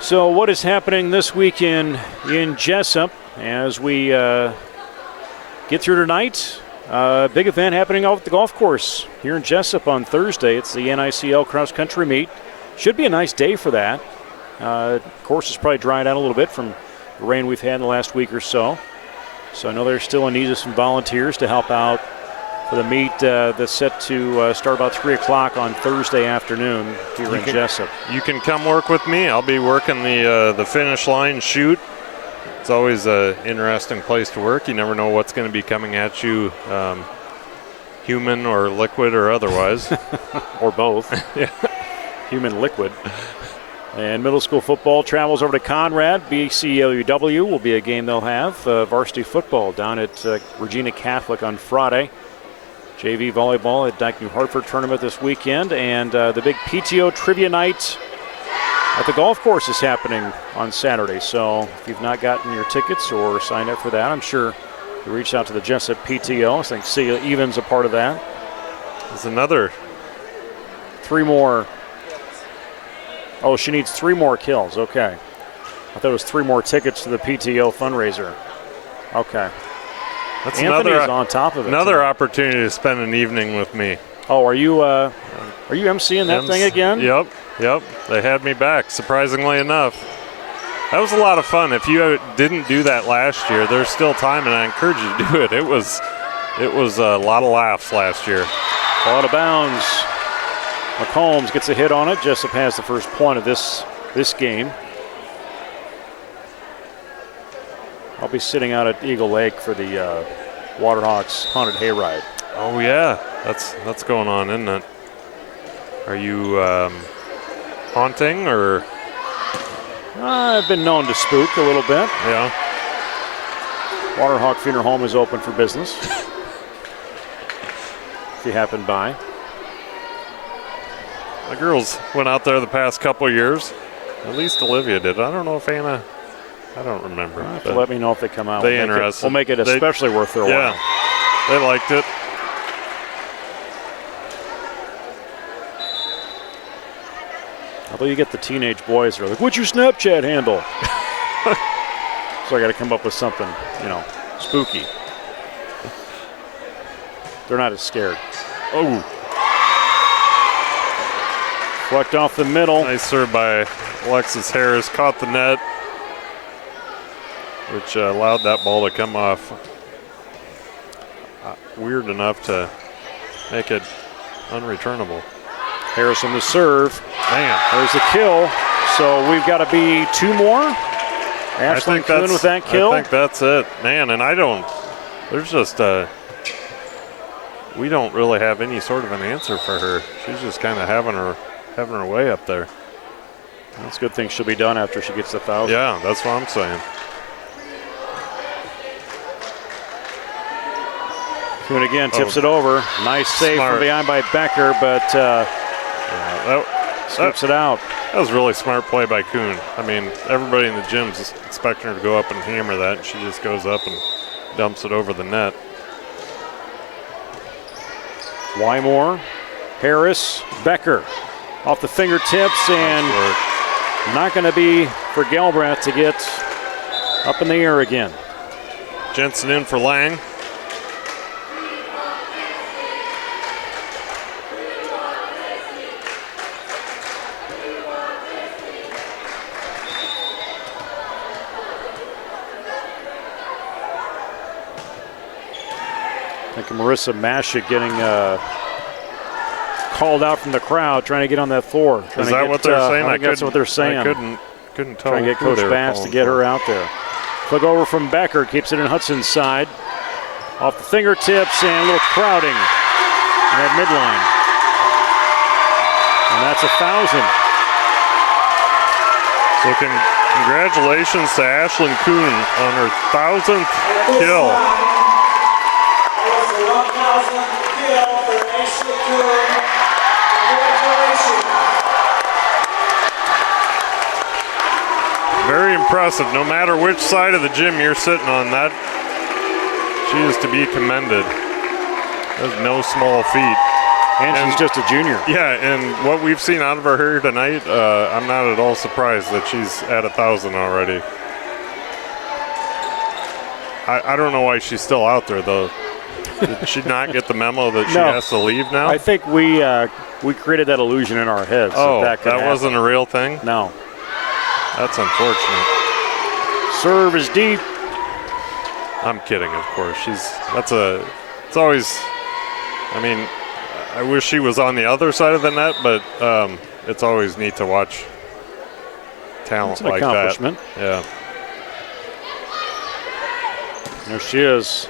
So what is happening this weekend in Jesup as we get through tonight? Big event happening out at the golf course here in Jesup on Thursday. It's the NICL cross country meet. Should be a nice day for that. Course is probably dried out a little bit from the rain we've had in the last week or so. So I know they're still in need of some volunteers to help out for the meet that's set to start about 3 o'clock on Thursday afternoon here in Jesup. You can come work with me. I'll be working the finish line shoot. It's always an interesting place to work. You never know what's going to be coming at you, human or liquid or otherwise. Or both. Yeah. Human liquid. And middle school football travels over to Conrad. BCLUW will be a game they'll have. Varsity football down at Regina Catholic on Friday. JV volleyball at Dyke New Hartford tournament this weekend. And the big PTO trivia night at the golf course is happening on Saturday. So if you've not gotten your tickets or signed up for that, I'm sure you reach out to the Jesup PTO. I think Celia Evans a part of that. There's another. 3 more. Oh, she needs 3 more kills. Okay. I thought it was 3 more tickets to the PTO fundraiser. Okay. That's Anthony's on top of it. Another opportunity to spend an evening with me. Oh, are you emceeing that thing again? Yep. They had me back, surprisingly enough. That was a lot of fun. If you didn't do that last year, there's still time, and I encourage you to do it. It was a lot of laughs last year. Ball out of bounds. McCombs gets a hit on it. Jesup has the first point of this game. I'll be sitting out at Eagle Lake for the Waterhawks Haunted Hayride. Oh yeah, that's going on, isn't it? Are you haunting or? I've been known to spook a little bit. Yeah. Waterhawk Funeral Home is open for business. If you happen by. The girls went out there the past couple of years. At least Olivia did. I don't know if Anna. I don't remember. Let me know if they come out. They interested. We'll make it especially worth their while. Yeah, they liked it. Although you get the teenage boys who are like, what's your Snapchat handle? So I got to come up with something, spooky. They're not as scared. Oh. Flecked off the middle. Nice serve by Alexis Harris. Caught the net, which allowed that ball to come off weird enough to make it unreturnable. Harris on the serve. Man. There's the kill. So we've got to be 2 more. Ashlyn Kuhn with that kill. I think that's it. Man, and there's just we don't really have any sort of an answer for her. She's just kind of having her way up there. That's a good thing she'll be done after she gets the 1,000. Yeah, that's what I'm saying. Kuhn again tips it over. Nice save from behind by Becker, but skips it out. That was really smart play by Kuhn. I mean, everybody in the gym's expecting her to go up and hammer that, and she just goes up and dumps it over the net. Wymore, Harris, Becker off the fingertips, and not going to be for Galbraith to get up in the air again. Jensen in for Lang. I think Marissa Mashik getting called out from the crowd, trying to get on that floor. Is that what they're saying? I think that's what they're saying. I couldn't tell. Trying to get Coach Bass to get her out there. Flick over from Becker, keeps it in Hudson's side. Off the fingertips and a little crowding at midline. And that's 1,000. So congratulations to Ashlyn Kuhn on her 1,000th kill. Very impressive. No matter which side of the gym you're sitting on, that she is to be commended. That's no small feat. And she's just a junior. Yeah, and what we've seen out of her here tonight, I'm not at all surprised that she's at 1,000 already. I don't know why she's still out there, though. Did she not get the memo that she has to leave now? I think we created that illusion in our heads. That wasn't a real thing? No. That's unfortunate. Serve is deep. I'm kidding, of course. It's always, I mean, I wish she was on the other side of the net, but it's always neat to watch talent like that. Accomplishment. Yeah. There she is.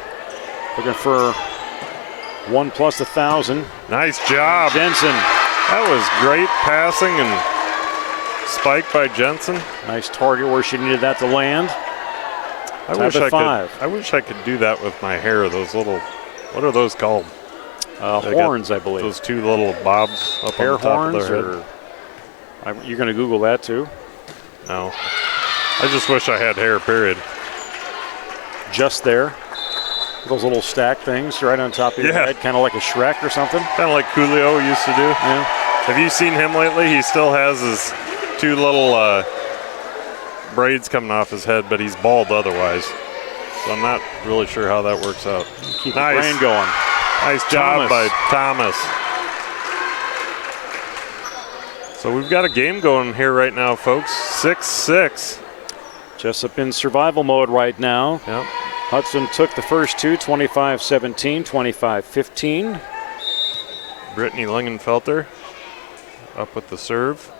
Looking for 1 plus 1,000. Nice job. Jensen. That was great passing and spike by Jensen. Nice target where she needed that to land. I wish I could do that with my hair. Those little, what are those called? Horns, I believe. Those 2 little bobs up hair on the top horns, of their head. You're going to Google that too? No. I just wish I had hair, period. Just there. Those little stack things right on top of your head, kind of like a Shrek or something. Kind of like Coolio used to do. Yeah. Have you seen him lately? He still has his 2 little braids coming off his head, but he's bald otherwise. So I'm not really sure how that works out. Keep the brain going. Nice job by Thomas. So we've got a game going here right now, folks. 6-6. Jesup in survival mode right now. Yep. Hudson took the first 2, 25-17, 25-15. Brittany Lingenfelter up with the serve.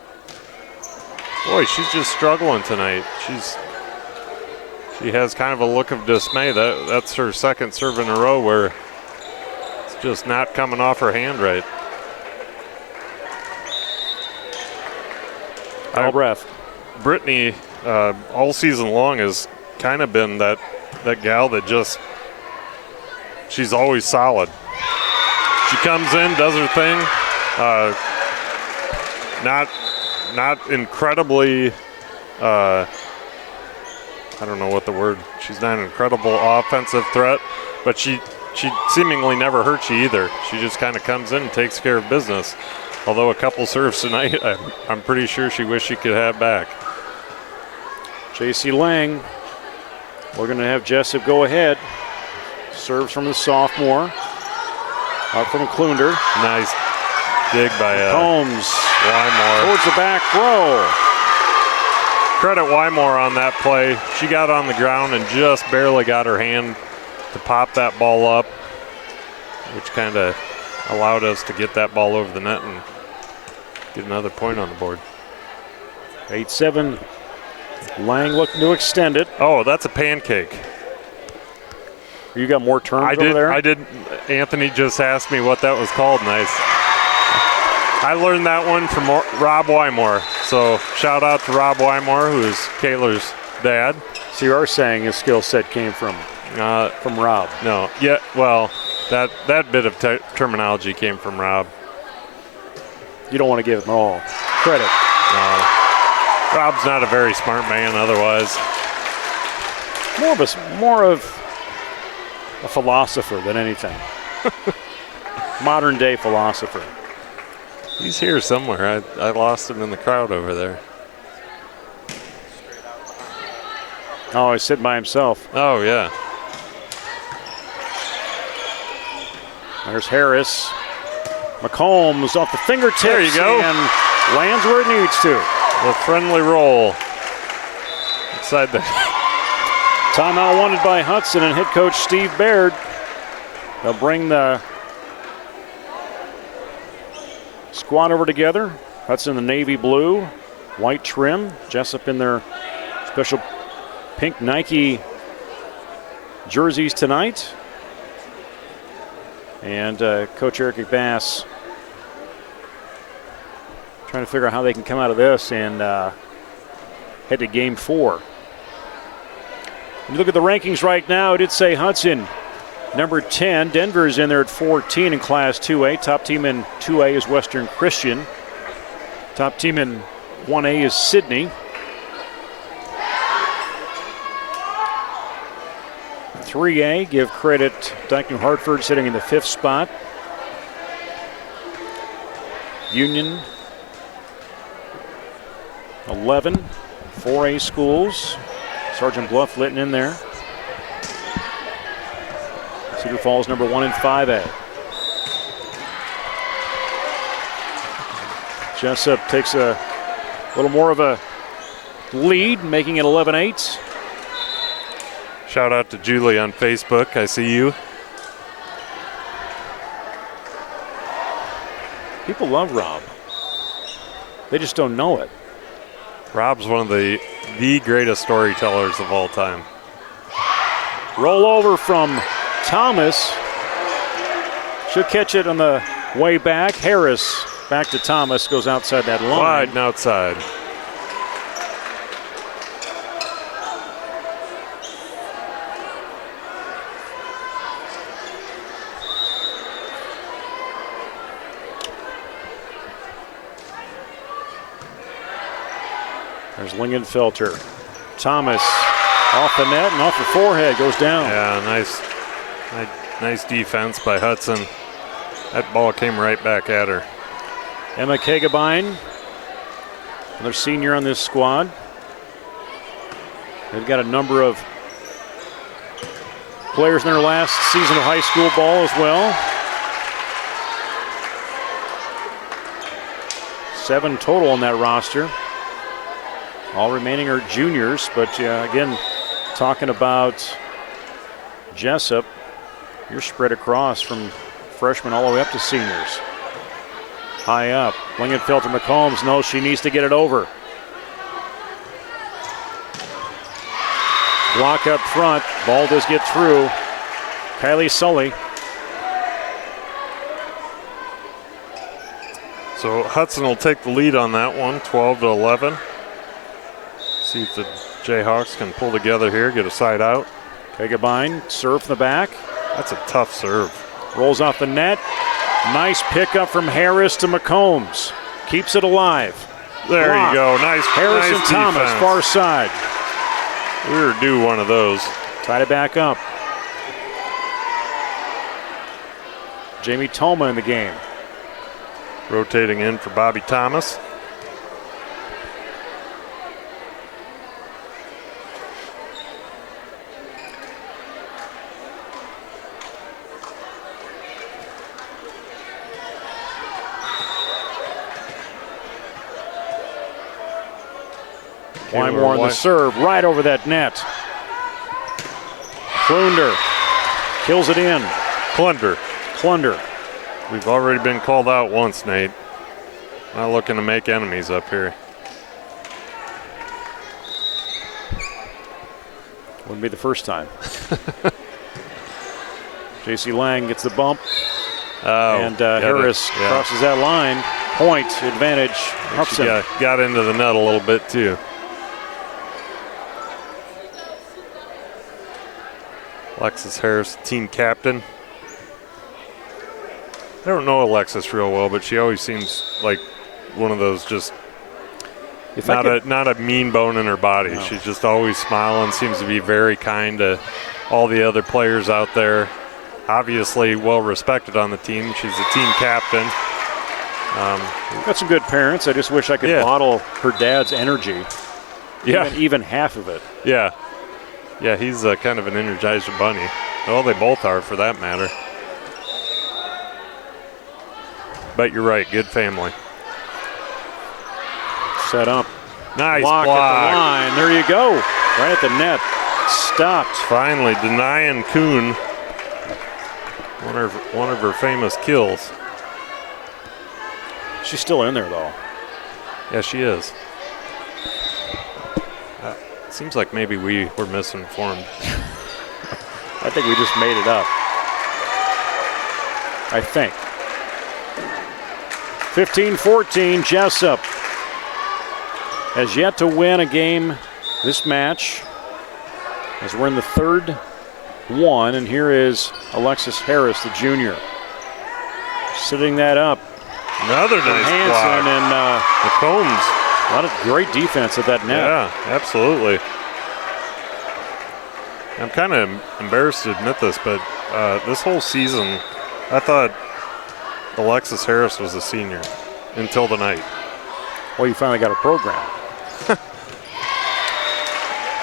Boy, she's just struggling tonight. She has kind of a look of dismay. That's her second serve in a row where it's just not coming off her hand right. Breath. Brittany, all season long, has kind of been that gal that she's always solid. She comes in, does her thing. Not incredibly, I don't know what the word, she's not an incredible offensive threat, but she seemingly never hurts you either. She just kind of comes in and takes care of business. Although a couple serves tonight, I'm pretty sure she wished she could have back. J.C. Lang, we're going to have Jesup go ahead. Serves from the sophomore. Out from Klunder. Nice dig by Combs Wymore. towards the back row. Credit Wymore on that play. She got on the ground and just barely got her hand to pop that ball up, which kind of allowed us to get that ball over the net and get another point on the board. 8-7. Lang looking to extend it. Oh, that's a pancake. You got more turns over there? I did. Anthony just asked me what that was called, and I learned that one from Rob Wymore. So shout out to Rob Wymore, who is Kayla's dad. So you are saying his skill set came from Rob? No. Yeah. Well, that bit of terminology came from Rob. You don't want to give him all credit. No. Rob's not a very smart man otherwise. More of a philosopher than anything. Modern day philosopher. He's here somewhere. I lost him in the crowd over there. Oh, he's sitting by himself. Oh, yeah. There's Harris. McCombs off the fingertips. There you go. And lands where it needs to. The friendly roll. Inside the... Timeout wanted by Hudson and head coach Steve Baird. They'll bring the squad over together. Hudson in the navy blue, white trim. Jesup in their special pink Nike jerseys tonight. And Coach Eric Bass trying to figure out how they can come out of this and head to game 4. When you look at the rankings right now, it did say Hudson, number 10. Denver's in there at 14 in Class 2A. Top team in 2A is Western Christian. Top team in 1A is Sydney. 3A, give credit Dyke New Hartford sitting in the 5th spot. Union, 11. 4A schools. Sergeant Bluff Lytton in there. Cedar Falls number 1 in 5A. Jesup takes a little more of a lead, making it 11-8. Shout out to Julie on Facebook. I see you. People love Rob. They just don't know it. Rob's one of the greatest storytellers of all time. Roll over from Thomas. She'll catch it on the way back. Harris back to Thomas, goes outside that line. Wide and outside. There's Lingenfelter. Thomas off the net and off the forehead, goes down. Yeah, nice defense by Hudson. That ball came right back at her. Emma Kagabine, another senior on this squad. They've got a number of players in their last season of high school ball as well. 7 total on that roster. All remaining are juniors, but again, talking about Jesup, you're spread across from freshmen all the way up to seniors. High up, Lingenfelter McCombs knows she needs to get it over. Block up front, ball does get through. Kylie Sully. So Hudson will take the lead on that one, 12-11. See if the Jayhawks can pull together here, get a side out. Kagabine, serve from the back. That's a tough serve. Rolls off the net. Nice pickup from Harris to McCombs. Keeps it alive. There Block. you go. Nice. Harris nice and Thomas, defense. far side. We were due one of those. Tied it back up. Jamie Toma in the game. rotating in for Bobby Thomas. Wymore on the serve, right over that net. Klunder kills it in. Klunder. We've already been called out once, Nate. Not looking to make enemies up here. Wouldn't be the first time. J.C. Lang gets the bump. And Harris crosses that line. Point advantage. Hudson. Got into the net a little bit too. Alexis Harris, team captain. I don't know Alexis real well, but she always seems like one of those just not a mean bone in her body. No. She's just always smiling, seems to be very kind to all the other players out there. Obviously well respected on the team. She's the team captain. Got some good parents. I just wish I could bottle her dad's energy. Even half of it. Yeah. Yeah, he's kind of an Energizer bunny. Well, they both are for that matter. But you're right, good family. Set up. Nice block. At the line. There you go. Right at the net. Stopped. Finally denying Kuhn one of her famous kills. She's still in there, though. Yeah, she is. Seems like maybe we were misinformed. I think we just made it up. I think. 15-14, Jesup has yet to win a game this match as we're in the third one, and here is Alexis Harris, the junior. Sitting that up. Another nice Hanson block. And the Combs. A lot of great defense at that net. Yeah, absolutely. I'm kind of embarrassed to admit this, but this whole season, I thought Alexis Harris was a senior until tonight. Well, you finally got a program.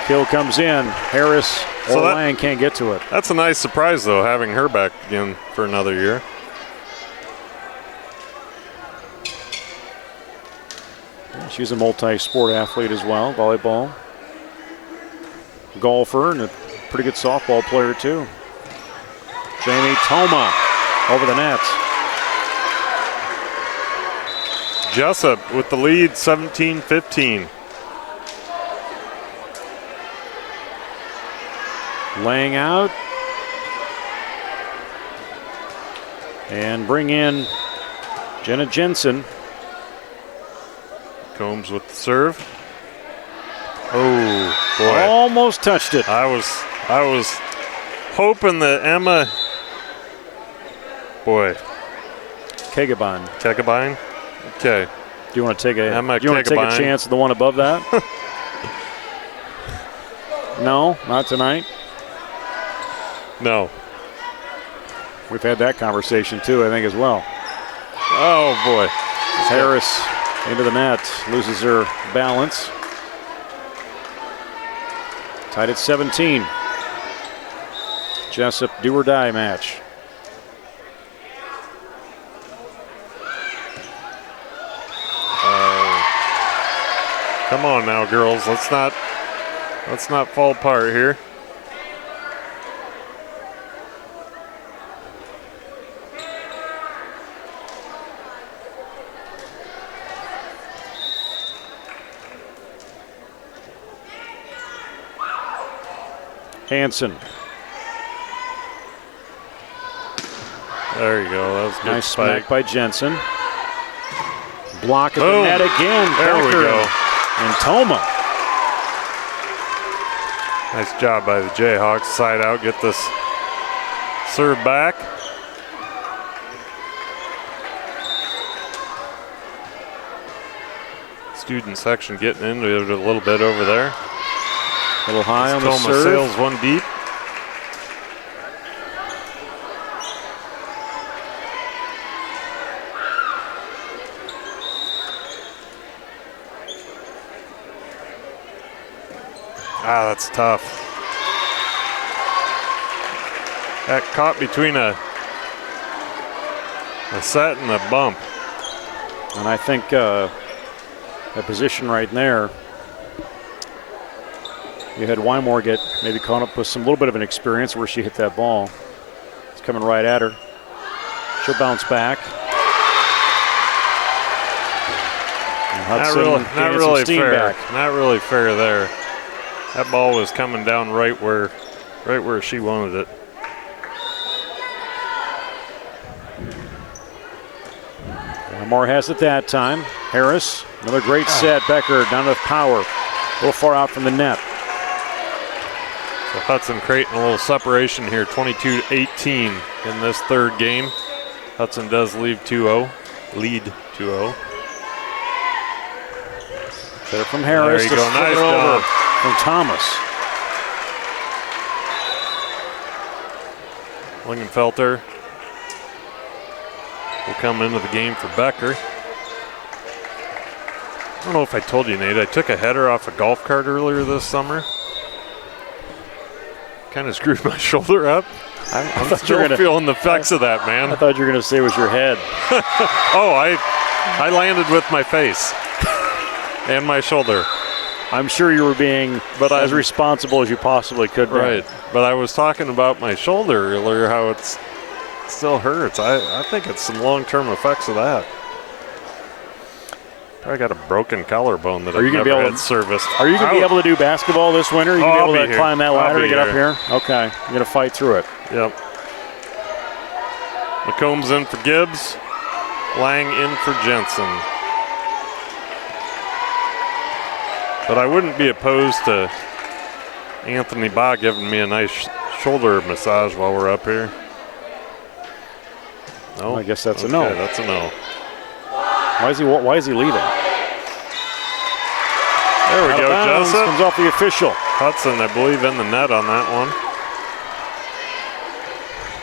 Kill comes in. Harris or Lang can't get to it. That's a nice surprise, though, having her back again for another year. She's a multi-sport athlete as well, volleyball, golfer, and a pretty good softball player too. Jamie Toma over the net. Jesup with the lead, 17-15. Laying out. And bring in Jenna Jensen. Combs with the serve. Oh, boy. Almost touched it. I was hoping that Emma, boy. Kegabine. Okay. Do you want to take a Emma take a chance at the one above that? No, not tonight. No. We've had that conversation too, I think, as well. Oh boy. Harris into the net, loses her balance. Tied at 17. Jesup do or die match. Come on now, girls. Let's not fall apart here. Hanson. There you go. That was a good Nice spike. smack by Jensen. Block at Boom. the net again. There we Becker go. And Toma. Nice job by the Jayhawks. Side out, get this serve back. Student section getting into it a little bit over there. A little high on the Toma serve. sails one deep. Ah, that's tough. That caught between a set and a bump. And I think that position right there, you had Wymore get maybe caught up with some little bit of an experience where she hit that ball. It's coming right at her. She'll bounce back. And Hudson Not gaining some really steam fair. back. Not really fair there. That ball was coming down right where she wanted it. Wymore has it that time. Harris, another great set. Becker, not enough power. A little far out from the net. So Hudson creating a little separation here, 22-18 in this third game. Hudson does lead 2-0. Set it from Harris. There you go. to flip Nice it over job. from Thomas. Lingenfelter will come into the game for Becker. I don't know if I told you, Nate, I took a header off a golf cart earlier this summer. Kind of screwed my shoulder up. I'm still feeling the effects of that, man. I thought you were going to say it was your head. Oh, I landed with my face and my shoulder. I'm sure you were being as responsible as you possibly could be. Right, but I was talking about my shoulder earlier, how it still hurts. I think it's some long-term effects of that. I got a broken collarbone that I've never had serviced. Are you going to be able to do basketball this winter? Are you going to be able to climb that ladder to get up here? Okay, you're going to fight through it. Yep. McCombs in for Gibbs. Lang in for Jensen. But I wouldn't be opposed to Anthony Baugh giving me a nice shoulder massage while we're up here. No, well, I guess that's a no. That's a no. Why is he leaving? There we go, Jesup. Comes off the official. Hudson, I believe, in the net on that one.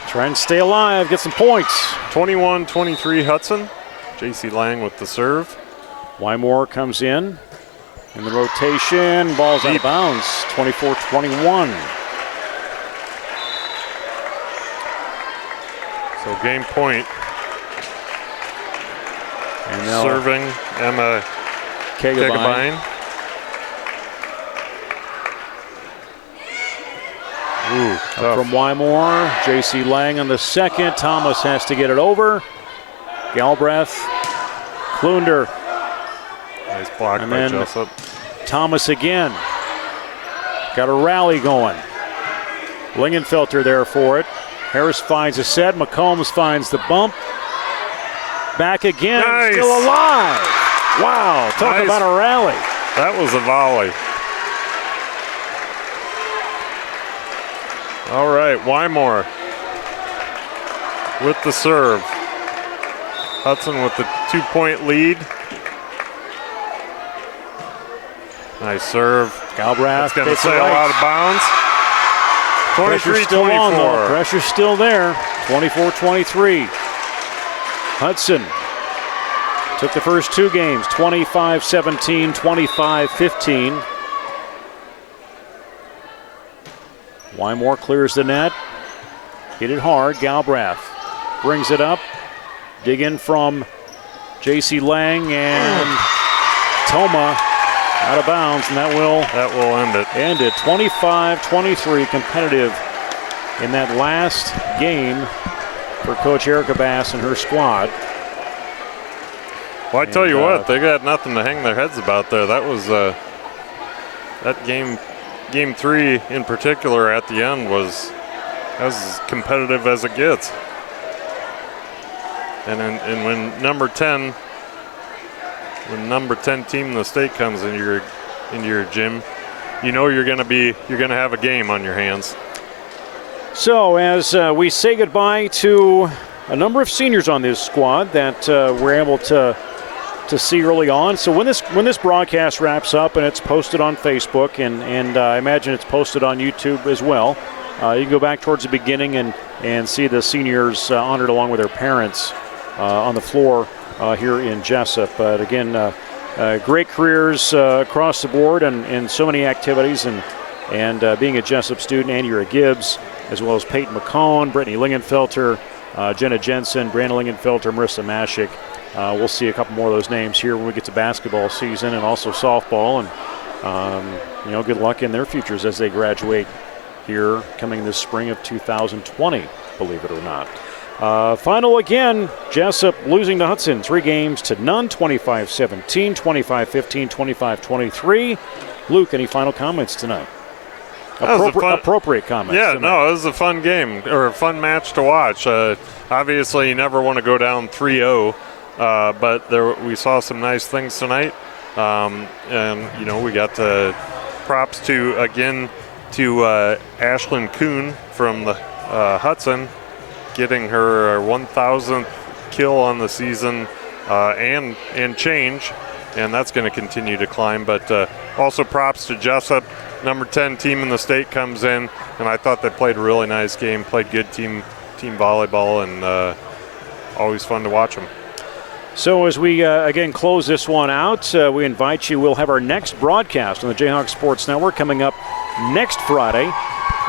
Trying to stay alive, get some points. 21-23 Hudson. J.C. Lang with the serve. Wymore comes in the rotation. Ball's out of bounds. 24-21. So game point. And now serving Emma Kegabine. From Wymore. J.C. Lang on the second. Thomas has to get it over. Galbraith. Klunder. Nice block and by then Jesup. Thomas again. Got a rally going. Lingenfelter there for it. Harris finds a set. McCombs finds the bump. Back again. Nice. Still alive. Wow. Talk about a rally. That was a volley. All right, Wymore with the serve. Hudson with the 2-point lead. Nice serve. Galbraith. That's going to sail out of bounds. 23-24. Pressure's still there. 24-23. Hudson took the first two games, 25-17, 25-15. Wymore clears the net. Hit it hard. Galbraith brings it up. Dig in from J.C. Lang and Toma out of bounds, and that will end it. End it. 25-23, competitive in that last game for Coach Erica Bass and her squad. Well, I tell you what, they got nothing to hang their heads about there. That was that game three in particular at the end was as competitive as it gets. And when number 10 team in the state comes into your gym, you know you're going to have a game on your hands. So as we say goodbye to a number of seniors on this squad that we're able to see early on. So when this broadcast wraps up and it's posted on Facebook and I imagine it's posted on YouTube as well, you can go back towards the beginning and see the seniors honored along with their parents on the floor here in Jesup. But again, great careers across the board and so many activities, and and being a Jesup student, Andrea Gibbs, as well as Peyton McCone, Brittany Lingenfelter, Jenna Jensen, Brandon Lingenfelter, Marissa Mashik. We'll see a couple more of those names here when we get to basketball season and also softball. And, good luck in their futures as they graduate here coming this spring of 2020, believe it or not. Final again, Jesup losing to Hudson 3 games to none, 25-17, 25-15, 25-23. Luke, any final comments tonight? Appropriate comments. Yeah, tonight. no, it was a fun game or a fun match to watch. Obviously, you never want to go down 3-0, but we saw some nice things tonight. And, we got props to Ashlyn Kuhn from the Hudson, getting her 1,000th kill on the season and change, and that's going to continue to climb. But also props to Jesup, number 10 team in the state, comes in, and I thought they played a really nice game, played good team volleyball, and always fun to watch them. So as we, again, close this one out, we invite you, we'll have our next broadcast on the Jayhawk Sports Network coming up next Friday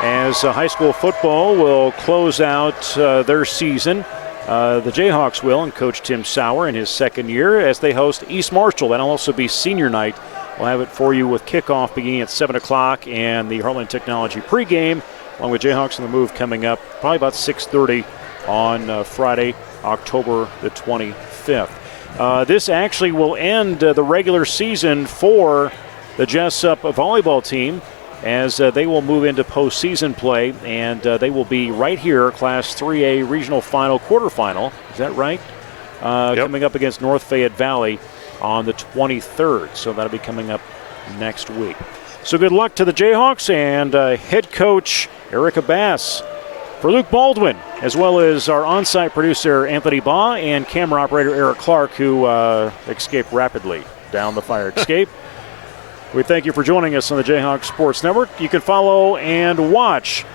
as high school football will close out their season. The Jayhawks will, and Coach Tim Sauer in his second year as they host East Marshall. That'll also be senior night. We'll have it for you with kickoff beginning at 7 o'clock and the Heartland Technology pregame, along with Jayhawks on the Move coming up probably about 6:30 on Friday, October the 25th. This actually will end the regular season for the Jesup volleyball team as they will move into postseason play, and they will be right here, Class 3A Regional Final quarterfinal. Is that right? Yep. Coming up against North Fayette Valley on the 23rd. So that'll be coming up next week. So good luck to the Jayhawks and head coach Erica Bass. For Luke Baldwin, as well as our on-site producer Anthony Baugh and camera operator Eric Clark, who escaped rapidly down the fire escape. We thank you for joining us on the Jayhawk Sports Network. You can follow and watch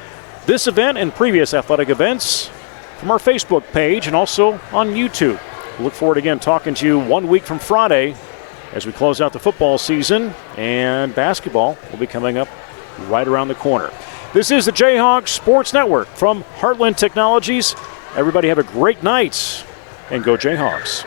this event and previous athletic events from our Facebook page and also on YouTube. We look forward again talking to you 1 week from Friday as we close out the football season, and basketball will be coming up right around the corner. This is the Jayhawk Sports Network from Heartland Technologies. Everybody have a great night, and go Jayhawks.